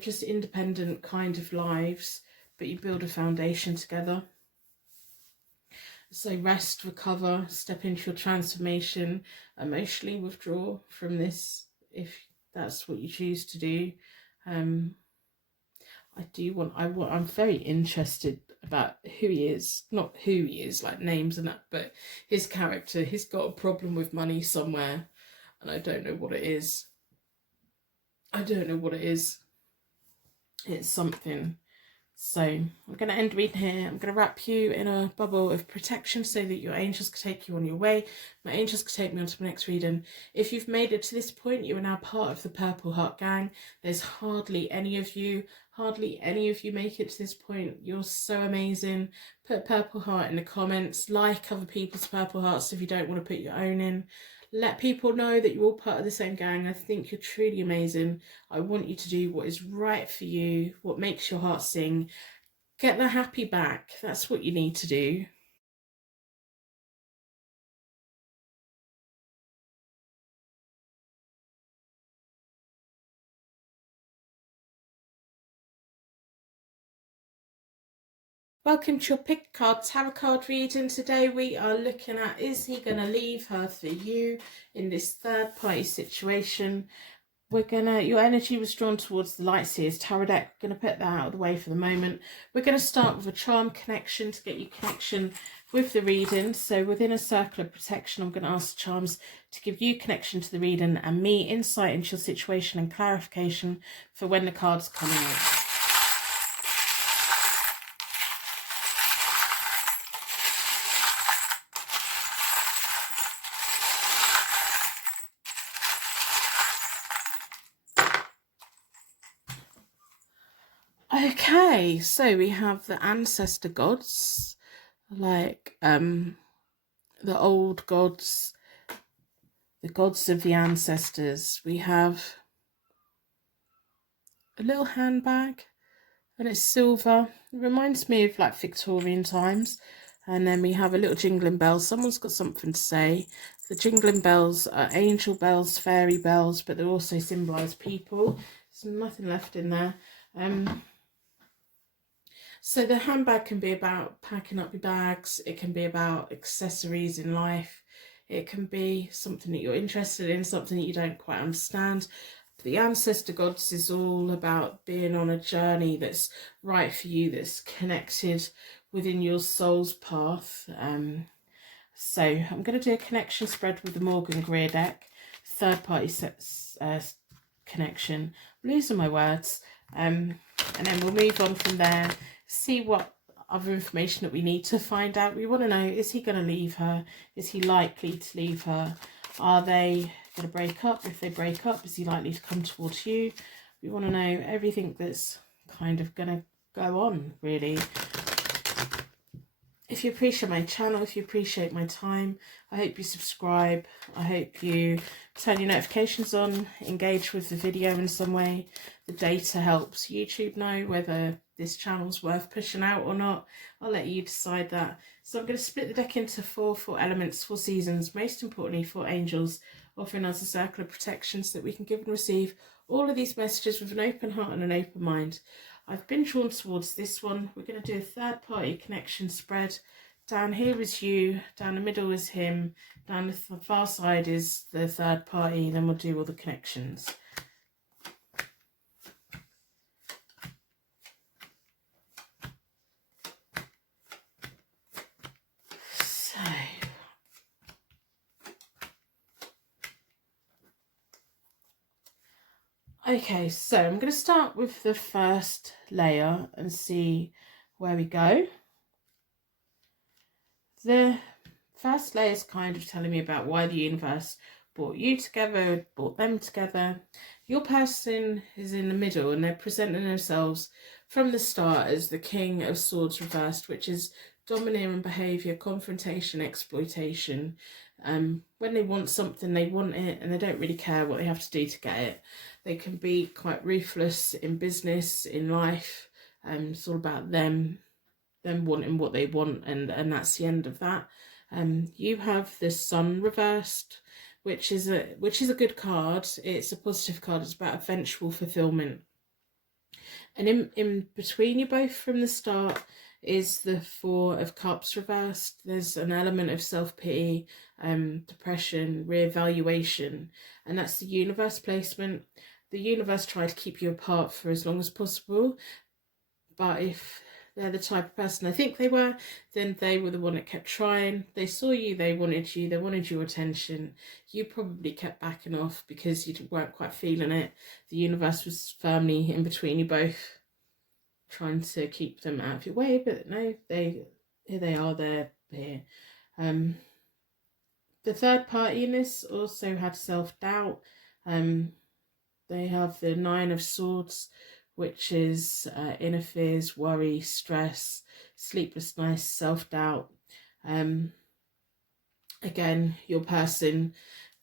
just independent kind of lives, but you build a foundation together. So rest, recover, step into your transformation, emotionally withdraw from this if that's what you choose to do. I'm very interested about who he is. Not who he is, like names and that, but his character. He's got a problem with money somewhere, and I don't know what it is. I don't know what it is. It's something. So I'm going to end reading here. I'm going to wrap you in a bubble of protection so that your angels can take you on your way. My angels can take me on to my next reading. If you've made it to this point, you are now part of the Purple Heart gang. There's hardly any of you make it to this point. You're so amazing. Put Purple Heart in the comments. Like other people's Purple Hearts if you don't want to put your own in. Let people know that you're all part of the same gang. I think you're truly amazing. I want you to do what is right for you, what makes your heart sing. Get the happy back. That's what you need to do. Welcome to your pick a card tarot card reading. Today we are looking at, is he going to leave her for you in this third party situation? Your energy was drawn towards the Lightseers Tarot deck. We're going to put that out of the way for the moment. We're going to start with a charm connection to get you connection with the reading. So within a circle of protection, I'm going to ask the charms to give you connection to the reading and me insight into your situation and clarification for when the cards come out. Okay, so we have the ancestor gods, like the old gods, the gods of the ancestors. We have a little handbag and it's silver. It reminds me of like Victorian times. And then we have a little jingling bell. Someone's got something to say. The jingling bells are angel bells, fairy bells, but they also symbolise people. There's nothing left in there. So the handbag can be about packing up your bags. It can be about accessories in life. It can be something that you're interested in, something that you don't quite understand. The ancestor gods is all about being on a journey that's right for you, that's connected within your soul's path. So I'm going to do a connection spread with the Morgan Greer deck, third party sets, connection. I'm losing my words. And then we'll move on from there, see what other information that we need to find out. We want to know, is he going to leave her? Is he likely to leave her? Are they going to break up? If they break up, is he likely to come towards you? We want to know everything that's kind of going to go on, really. If you appreciate my channel, if you appreciate my time, I hope you subscribe. I hope you turn your notifications on, engage with the video in some way. The data helps YouTube know whether this channel's worth pushing out or not. I'll let you decide that. So I'm going to split the deck into four elements, 4 seasons, most importantly 4 angels, offering us a circle of protection so that we can give and receive all of these messages with an open heart and an open mind. I've been drawn towards this one. We're going to do a third party connection spread. Down here is you, down the middle is him, down the far side is the third party, then we'll do all the connections. Okay, so I'm going to start with the first layer and see where we go. The first layer is kind of telling me about why the universe brought you together, brought them together. Your person is in the middle and they're presenting themselves from the start as the King of Swords reversed, which is domineering behaviour, confrontation, exploitation. When they want something, they want it and they don't really care what they have to do to get it. They can be quite ruthless in business, in life. It's all about them wanting what they want, and that's the end of that. You have the Sun reversed, which is a good card. It's a positive card. It's about eventual fulfillment. And in between you both from the start is the 4 of Cups reversed. There's an element of self-pity, depression, reevaluation, and that's the universe placement. The universe tried to keep you apart for as long as possible, But if they're the type of person I think they were, then they were the one that kept trying. They saw you, they wanted your attention. You probably kept backing off because you weren't quite feeling it. The universe was firmly in between you both, trying to keep them out of your way, but no, here they are, they're here. The third party in this also had self-doubt. They have the Nine of Swords, which is inner fears, worry, stress, sleepless nights, self-doubt. Again, your person,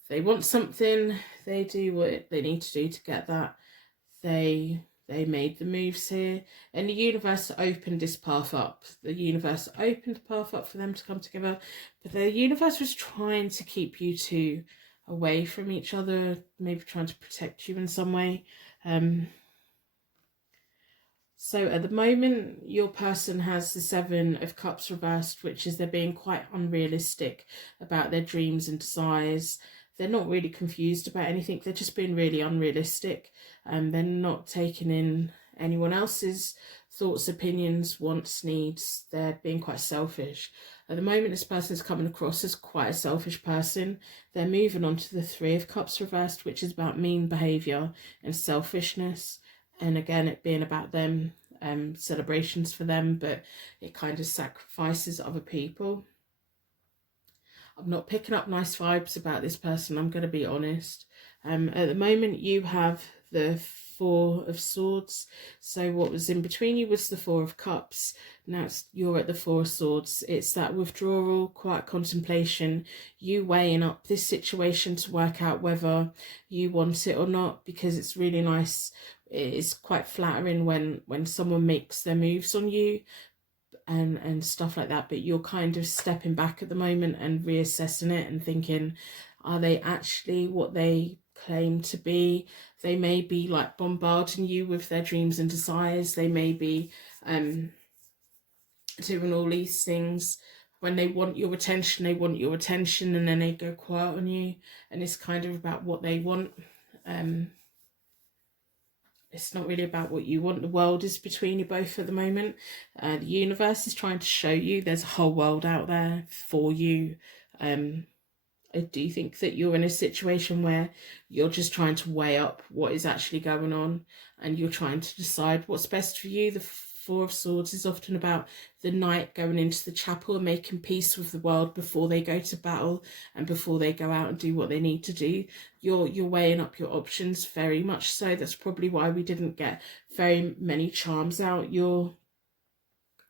they want something, they do what they need to do to get that. They made the moves here, and the universe opened this path up. The universe opened the path up for them to come together, but the universe was trying to keep you two away from each other, maybe trying to protect you in some way. So at the moment, your person has the Seven of Cups reversed, which is they're being quite unrealistic about their dreams and desires. They're not really confused about anything. They're just being really unrealistic. They're not taking in anyone else's thoughts, opinions, wants, needs. They're being quite selfish. At the moment, this person is coming across as quite a selfish person. They're moving on to the Three of Cups reversed, which is about mean behaviour and selfishness. And again, it being about them, celebrations for them, but it kind of sacrifices other people. I'm not picking up nice vibes about this person, I'm going to be honest. At the moment, you have the Four of Swords. So what was in between you was the Four of Cups. Now you're at the Four of Swords. It's that withdrawal, quiet contemplation, you weighing up this situation to work out whether you want it or not, because it's really nice. It's quite flattering when someone makes their moves on you and stuff like that, but you're kind of stepping back at the moment and reassessing it and thinking, are they actually what they claim to be? They may be like bombarding you with their dreams and desires. They may be doing all these things. When they want your attention, and then they go quiet on you, and it's kind of about what they want. It's not really about what you want. The world is between you both at the moment. The universe is trying to show you there's a whole world out there for you. I do think that you're in a situation where you're just trying to weigh up what is actually going on, and you're trying to decide what's best for you. The Four of Swords is often about the knight going into the chapel and making peace with the world before they go to battle and before they go out and do what they need to do. You're weighing up your options, very much so. That's probably why we didn't get very many charms out. Your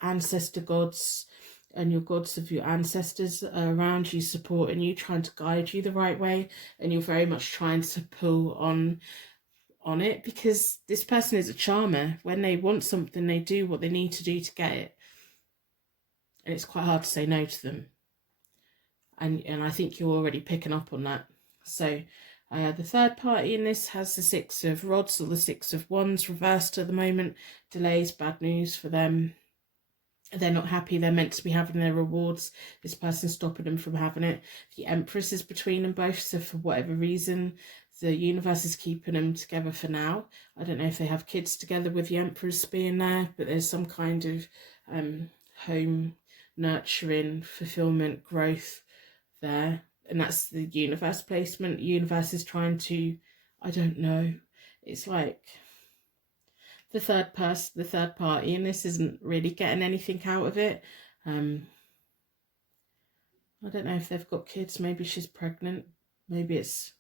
ancestor gods and your gods of your ancestors are around you, supporting you, trying to guide you the right way, and you're very much trying to pull on it, because this person is a charmer. When they want something, they do what they need to do to get it, and it's quite hard to say no to them, and I think you're already picking up on that. So the third party in this has the Six of Rods or the Six of Wands reversed at the moment. Delays, bad news for them. They're not happy. They're meant to be having their rewards. This person's stopping them from having it. The Empress is between them both, so for whatever reason, the universe is keeping them together for now. I don't know if they have kids together with the Empress being there, but there's some kind of home nurturing, fulfillment, growth there. And that's the universe placement. The universe is trying to, I don't know, it's like the third party, and this isn't really getting anything out of it. I don't know if they've got kids. Maybe she's pregnant. Maybe it's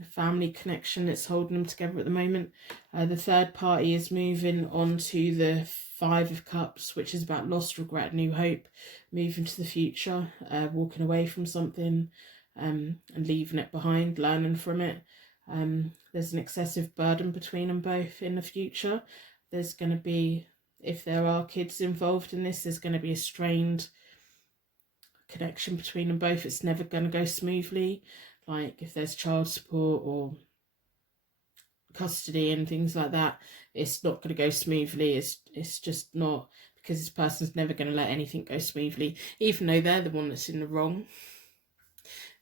a family connection that's holding them together at the moment. The third party is moving on to the Five of Cups, which is about lost, regret, new hope, moving to the future, walking away from something and leaving it behind, learning from it. There's an excessive burden between them both in the future. There's going to be, if there are kids involved in this, there's going to be a strained connection between them both. It's never going to go smoothly. Like if there's child support or custody and things like that, it's not going to go smoothly. It's just not, because this person's never going to let anything go smoothly, even though they're the one that's in the wrong.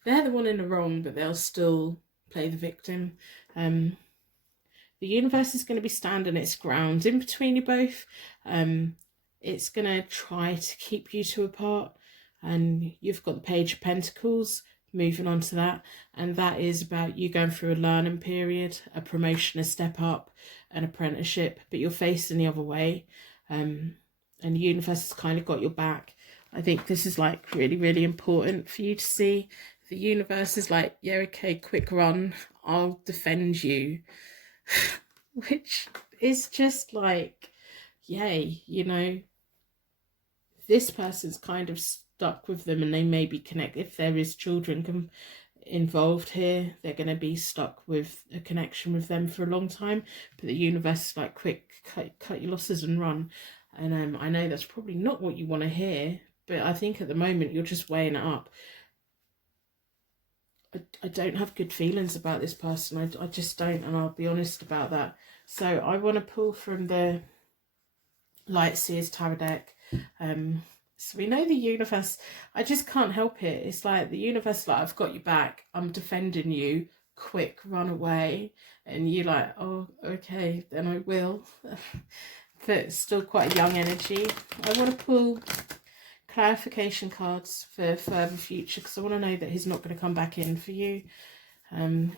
They're the one in the wrong, but they'll still play the victim. the universe is going to be standing its ground in between you both. It's going to try to keep you two apart. And you've got the Page of Pentacles, moving on to that. And that is about you going through a learning period, a promotion, a step up, an apprenticeship. But you're facing the other way. And the universe has kind of got your back. I think this is like really, really important for you to see. The universe is like, yeah, okay, quick run. I'll defend you. Which is just like, yay, you know, this person's kind of stuck with them, and they may be connected. If there is children involved here, they're going to be stuck with a connection with them for a long time. But the universe is like, quick, cut your losses and run. And I know that's probably not what you want to hear, but I think at the moment you're just weighing it up. I don't have good feelings about this person. I just don't, and I'll be honest about that. So I want to pull from the Light Seers Tarot deck. So we know the universe, I just can't help it. It's like the universe, like, I've got you back. I'm defending you. Quick, run away. And you're like, oh, okay, then I will. But it's still quite a young energy. I want to pull clarification cards for further future, because I want to know that he's not going to come back in for you. I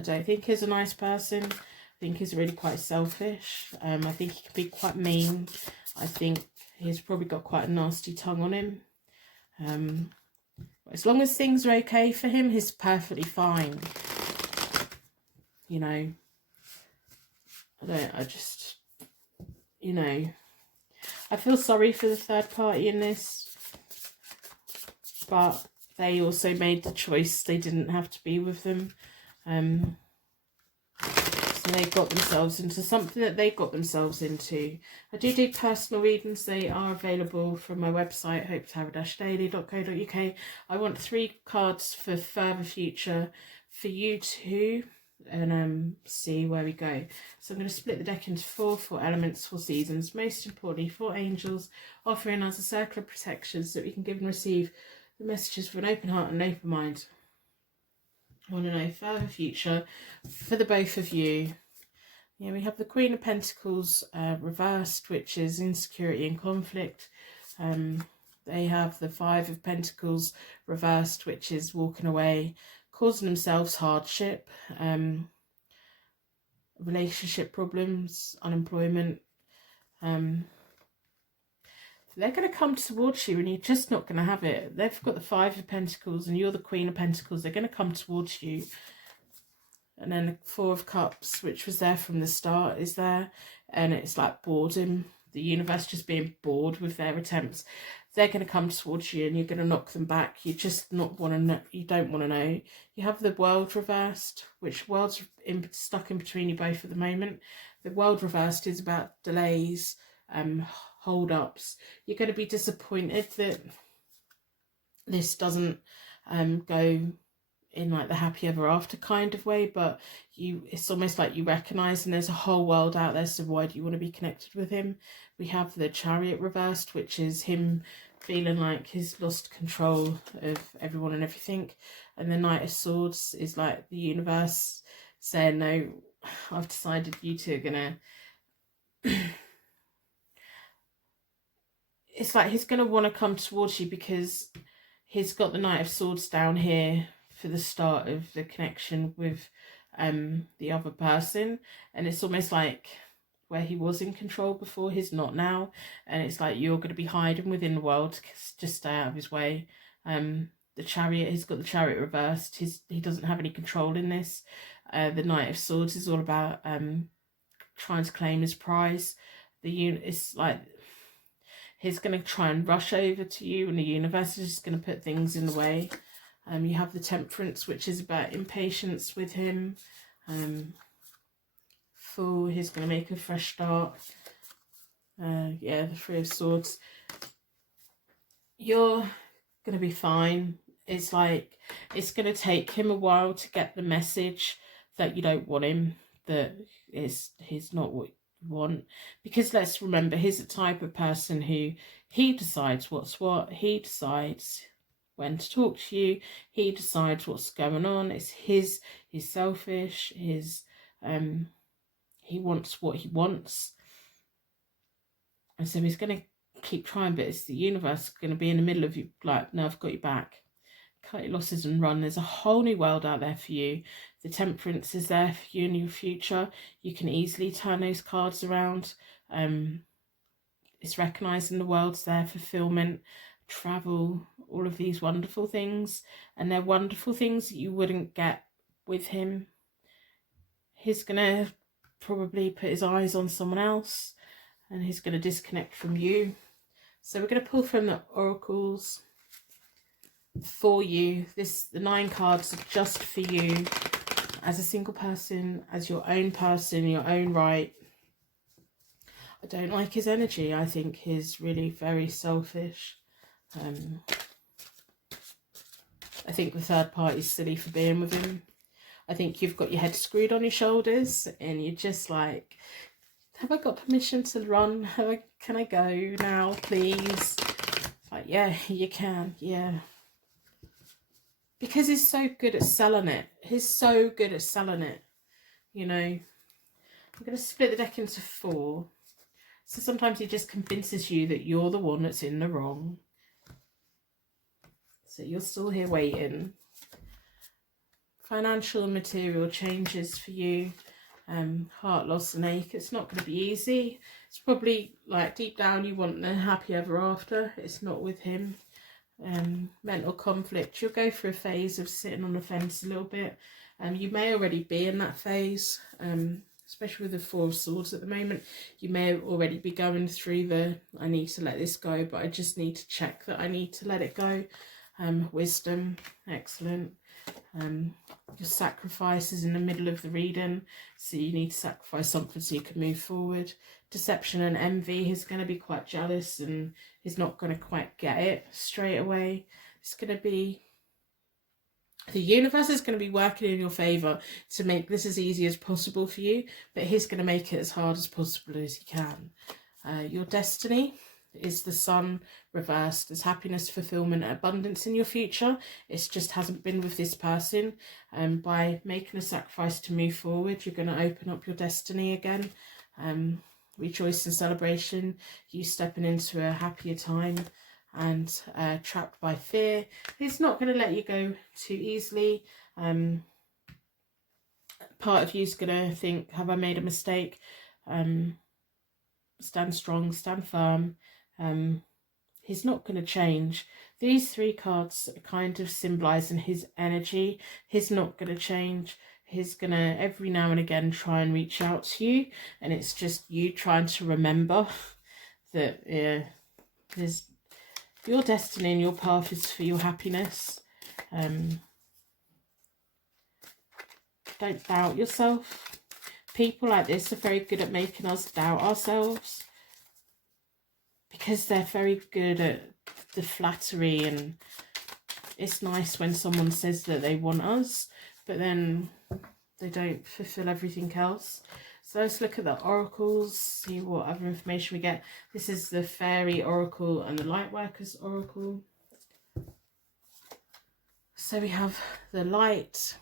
don't think he's a nice person. I think he's really quite selfish. I think he can be quite mean. I think he's probably got quite a nasty tongue on him. As long as things are okay for him, he's perfectly fine. You know, I just, you know, I feel sorry for the third party in this, but they also made the choice. They didn't have to be with them. So they got themselves into something that they got themselves into. I do personal readings. They are available from my website, hopetarot-daily.co.uk. I want 3 cards for further future for you too, and see where we go. So I'm going to split the deck into 4 elements, 4 seasons. Most importantly, 4 angels, offering us a circle of protection so that we can give and receive the messages with an open heart and an open mind. I want to know further future for the both of you. Yeah, we have the Queen of Pentacles reversed, which is insecurity and conflict. They have the 5 of Pentacles reversed, which is walking away, causing themselves hardship, relationship problems, unemployment. They're going to come towards you and you're just not going to have it. They've got the 5 of Pentacles and you're the Queen of Pentacles. They're going to come towards you. And then the 4 of Cups, which was there from the start, is there. And it's like boredom. The universe just being bored with their attempts. They're going to come towards you and you're going to knock them back. You just not want to know. You don't want to know. You have the World reversed, which world's stuck in between you both at the moment. The World reversed is about delays, hold-ups. You're going to be disappointed that this doesn't go in like the happy ever after kind of way, but it's almost like you recognize and there's a whole world out there, so why do you want to be connected with him? We have the Chariot reversed, which is him feeling like he's lost control of everyone and everything, and the Knight of Swords is like the universe saying, no, I've decided you two are gonna it's like he's going to want to come towards you because he's got the Knight of Swords down here for the start of the connection with the other person. And it's almost like where he was in control before, he's not now. And it's like you're going to be hiding within the world, just stay out of his way. The Chariot, he's got the Chariot reversed. He doesn't have any control in this. The Knight of Swords is all about trying to claim his prize. It's like he's going to try and rush over to you, and the universe is just going to put things in the way. You have the Temperance, which is about impatience with him. Fool, he's going to make a fresh start. Yeah, the 3 of Swords. You're going to be fine. It's like it's going to take him a while to get the message that you don't want him, that he's not what want, because let's remember, he's the type of person who he decides what's what, he decides when to talk to you, he decides what's going on. It's he's selfish, he wants what he wants. And so he's going to keep trying, but it's the universe going to be in the middle of you, like, no, I've got you back. Cut your losses and run. There's a whole new world out there for you. The Temperance is there for you in your future. You can easily turn those cards around. It's recognizing the world's there, fulfillment, travel, all of these wonderful things. And they're wonderful things that you wouldn't get with him. He's going to probably put his eyes on someone else, and he's going to disconnect from you. So we're going to pull from the oracles for you. The 9 cards are just for you as a single person, as your own person, your own right. I don't like his energy. I think he's really very selfish. I think the third party's silly for being with him. I think you've got your head screwed on your shoulders and you're just like, have I got permission to run? Can I go now, please? Like, yeah, you can, yeah. Because he's so good at selling it. He's so good at selling it, you know. I'm going to split the deck into 4. So sometimes he just convinces you that you're the one that's in the wrong. So you're still here waiting. Financial and material changes for you. Heart loss and ache. It's not going to be easy. It's probably like deep down you want the happy ever after. It's not with him. Mental conflict. You'll go through a phase of sitting on the fence a little bit. You may already be in that phase. Especially with the 4 of Swords at the moment, you may already be going through the I need to let this go, but I just need to check that I need to let it go. Wisdom, excellent. Your sacrifice is in the middle of the reading, so you need to sacrifice something so you can move forward. Deception and envy. He's going to be quite jealous and he's not going to quite get it straight away. It's going to be, the universe is going to be working in your favour to make this as easy as possible for you, but he's going to make it as hard as possible as he can. Your destiny is the Sun reversed. There's happiness, fulfillment, and abundance in your future. It just hasn't been with this person. By making a sacrifice to move forward, you're going to open up your destiny again. Rejoice and celebration, you stepping into a happier time. And trapped by fear. He's not going to let you go too easily. Part of you's going to think, have I made a mistake? Stand strong, stand firm. He's not going to change. These 3 cards are kind of symbolising his energy. He's not going to change. He's going to every now and again try and reach out to you. And it's just you trying to remember that there's your destiny and your path is for your happiness. Don't doubt yourself. People like this are very good at making us doubt ourselves because they're very good at the flattery, and it's nice when someone says that they want us, but then they don't fulfill everything else. So let's look at the oracles, see what other information we get. This is the Fairy Oracle and the Lightworkers Oracle. So we have the light.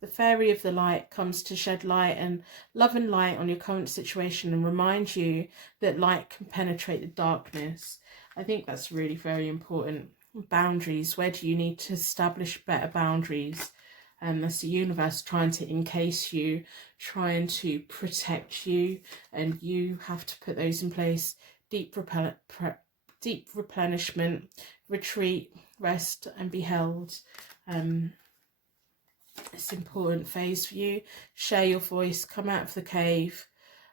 The Fairy of the Light comes to shed light and love and light on your current situation and remind you that light can penetrate the darkness. I think that's really very important. Boundaries. Where do you need to establish better boundaries? And that's the universe trying to encase you, trying to protect you, and you have to put those in place. Deep replenishment, retreat, rest, and be held. It's an important phase for you. Share your voice, come out of the cave,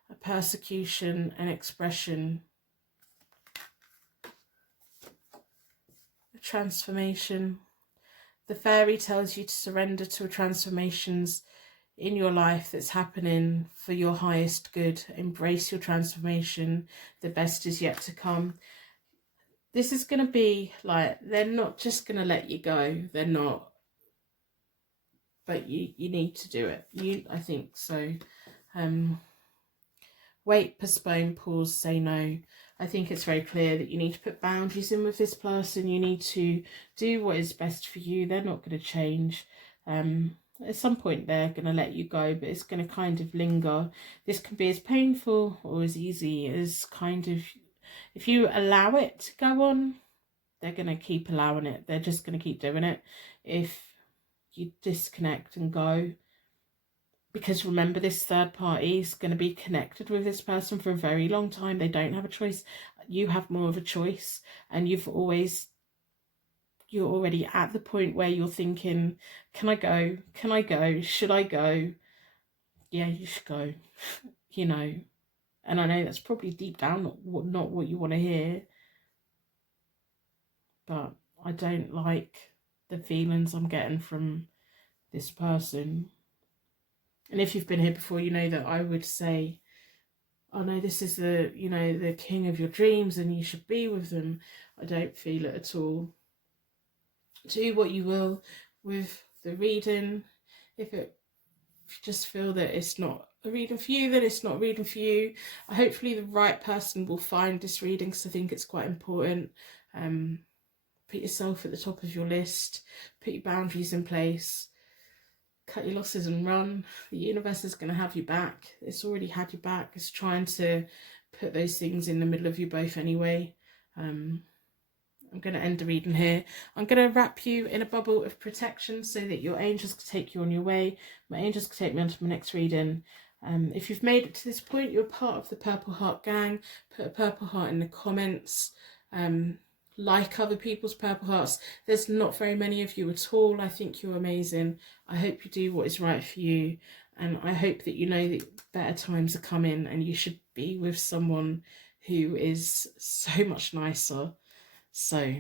a persecution and expression. A transformation. The Fairy tells you to surrender to transformations in your life that's happening for your highest good. Embrace your transformation. The best is yet to come. This is going to be like, they're not just going to let you go. They're not. But you need to do it. I think so. Wait, postpone, pause, say no. I think it's very clear that you need to put boundaries in with this person. You need to do what is best for you. They're not going to change. At some point they're going to let you go, but it's going to kind of linger. This can be as painful or as easy as kind of, if you allow it to go on, they're going to keep allowing it. They're just going to keep doing it. If you disconnect and go, because remember, this third party is going to be connected with this person for a very long time. They don't have a choice. You have more of a choice, and you're already at the point where you're thinking, can I go? Can I go? Should I go? Yeah, you should go. You know, and I know that's probably deep down not what you want to hear, but I don't like the feelings I'm getting from this person. And if you've been here before, you know that I would say, oh no, this is the, you know, the king of your dreams and you should be with them. I don't feel it at all. Do what you will with the reading. If you just feel that it's not a reading for you, then it's not a reading for you. Hopefully the right person will find this reading, because I think it's quite important. Put yourself at the top of your list. Put your boundaries in place. Cut your losses and run. The universe is going to have you back. It's already had you back. It's trying to put those things in the middle of you both anyway. I'm going to end the reading here. I'm going to wrap you in a bubble of protection so that your angels can take you on your way. My angels can take me on to my next reading. If you've made it to this point, you're part of the Purple Heart gang. Put a purple heart in the comments. Like other people's purple hearts. There's not very many of you at all. I think you're amazing. I hope you do what is right for you, and I hope that you know that better times are coming and you should be with someone who is so much nicer. So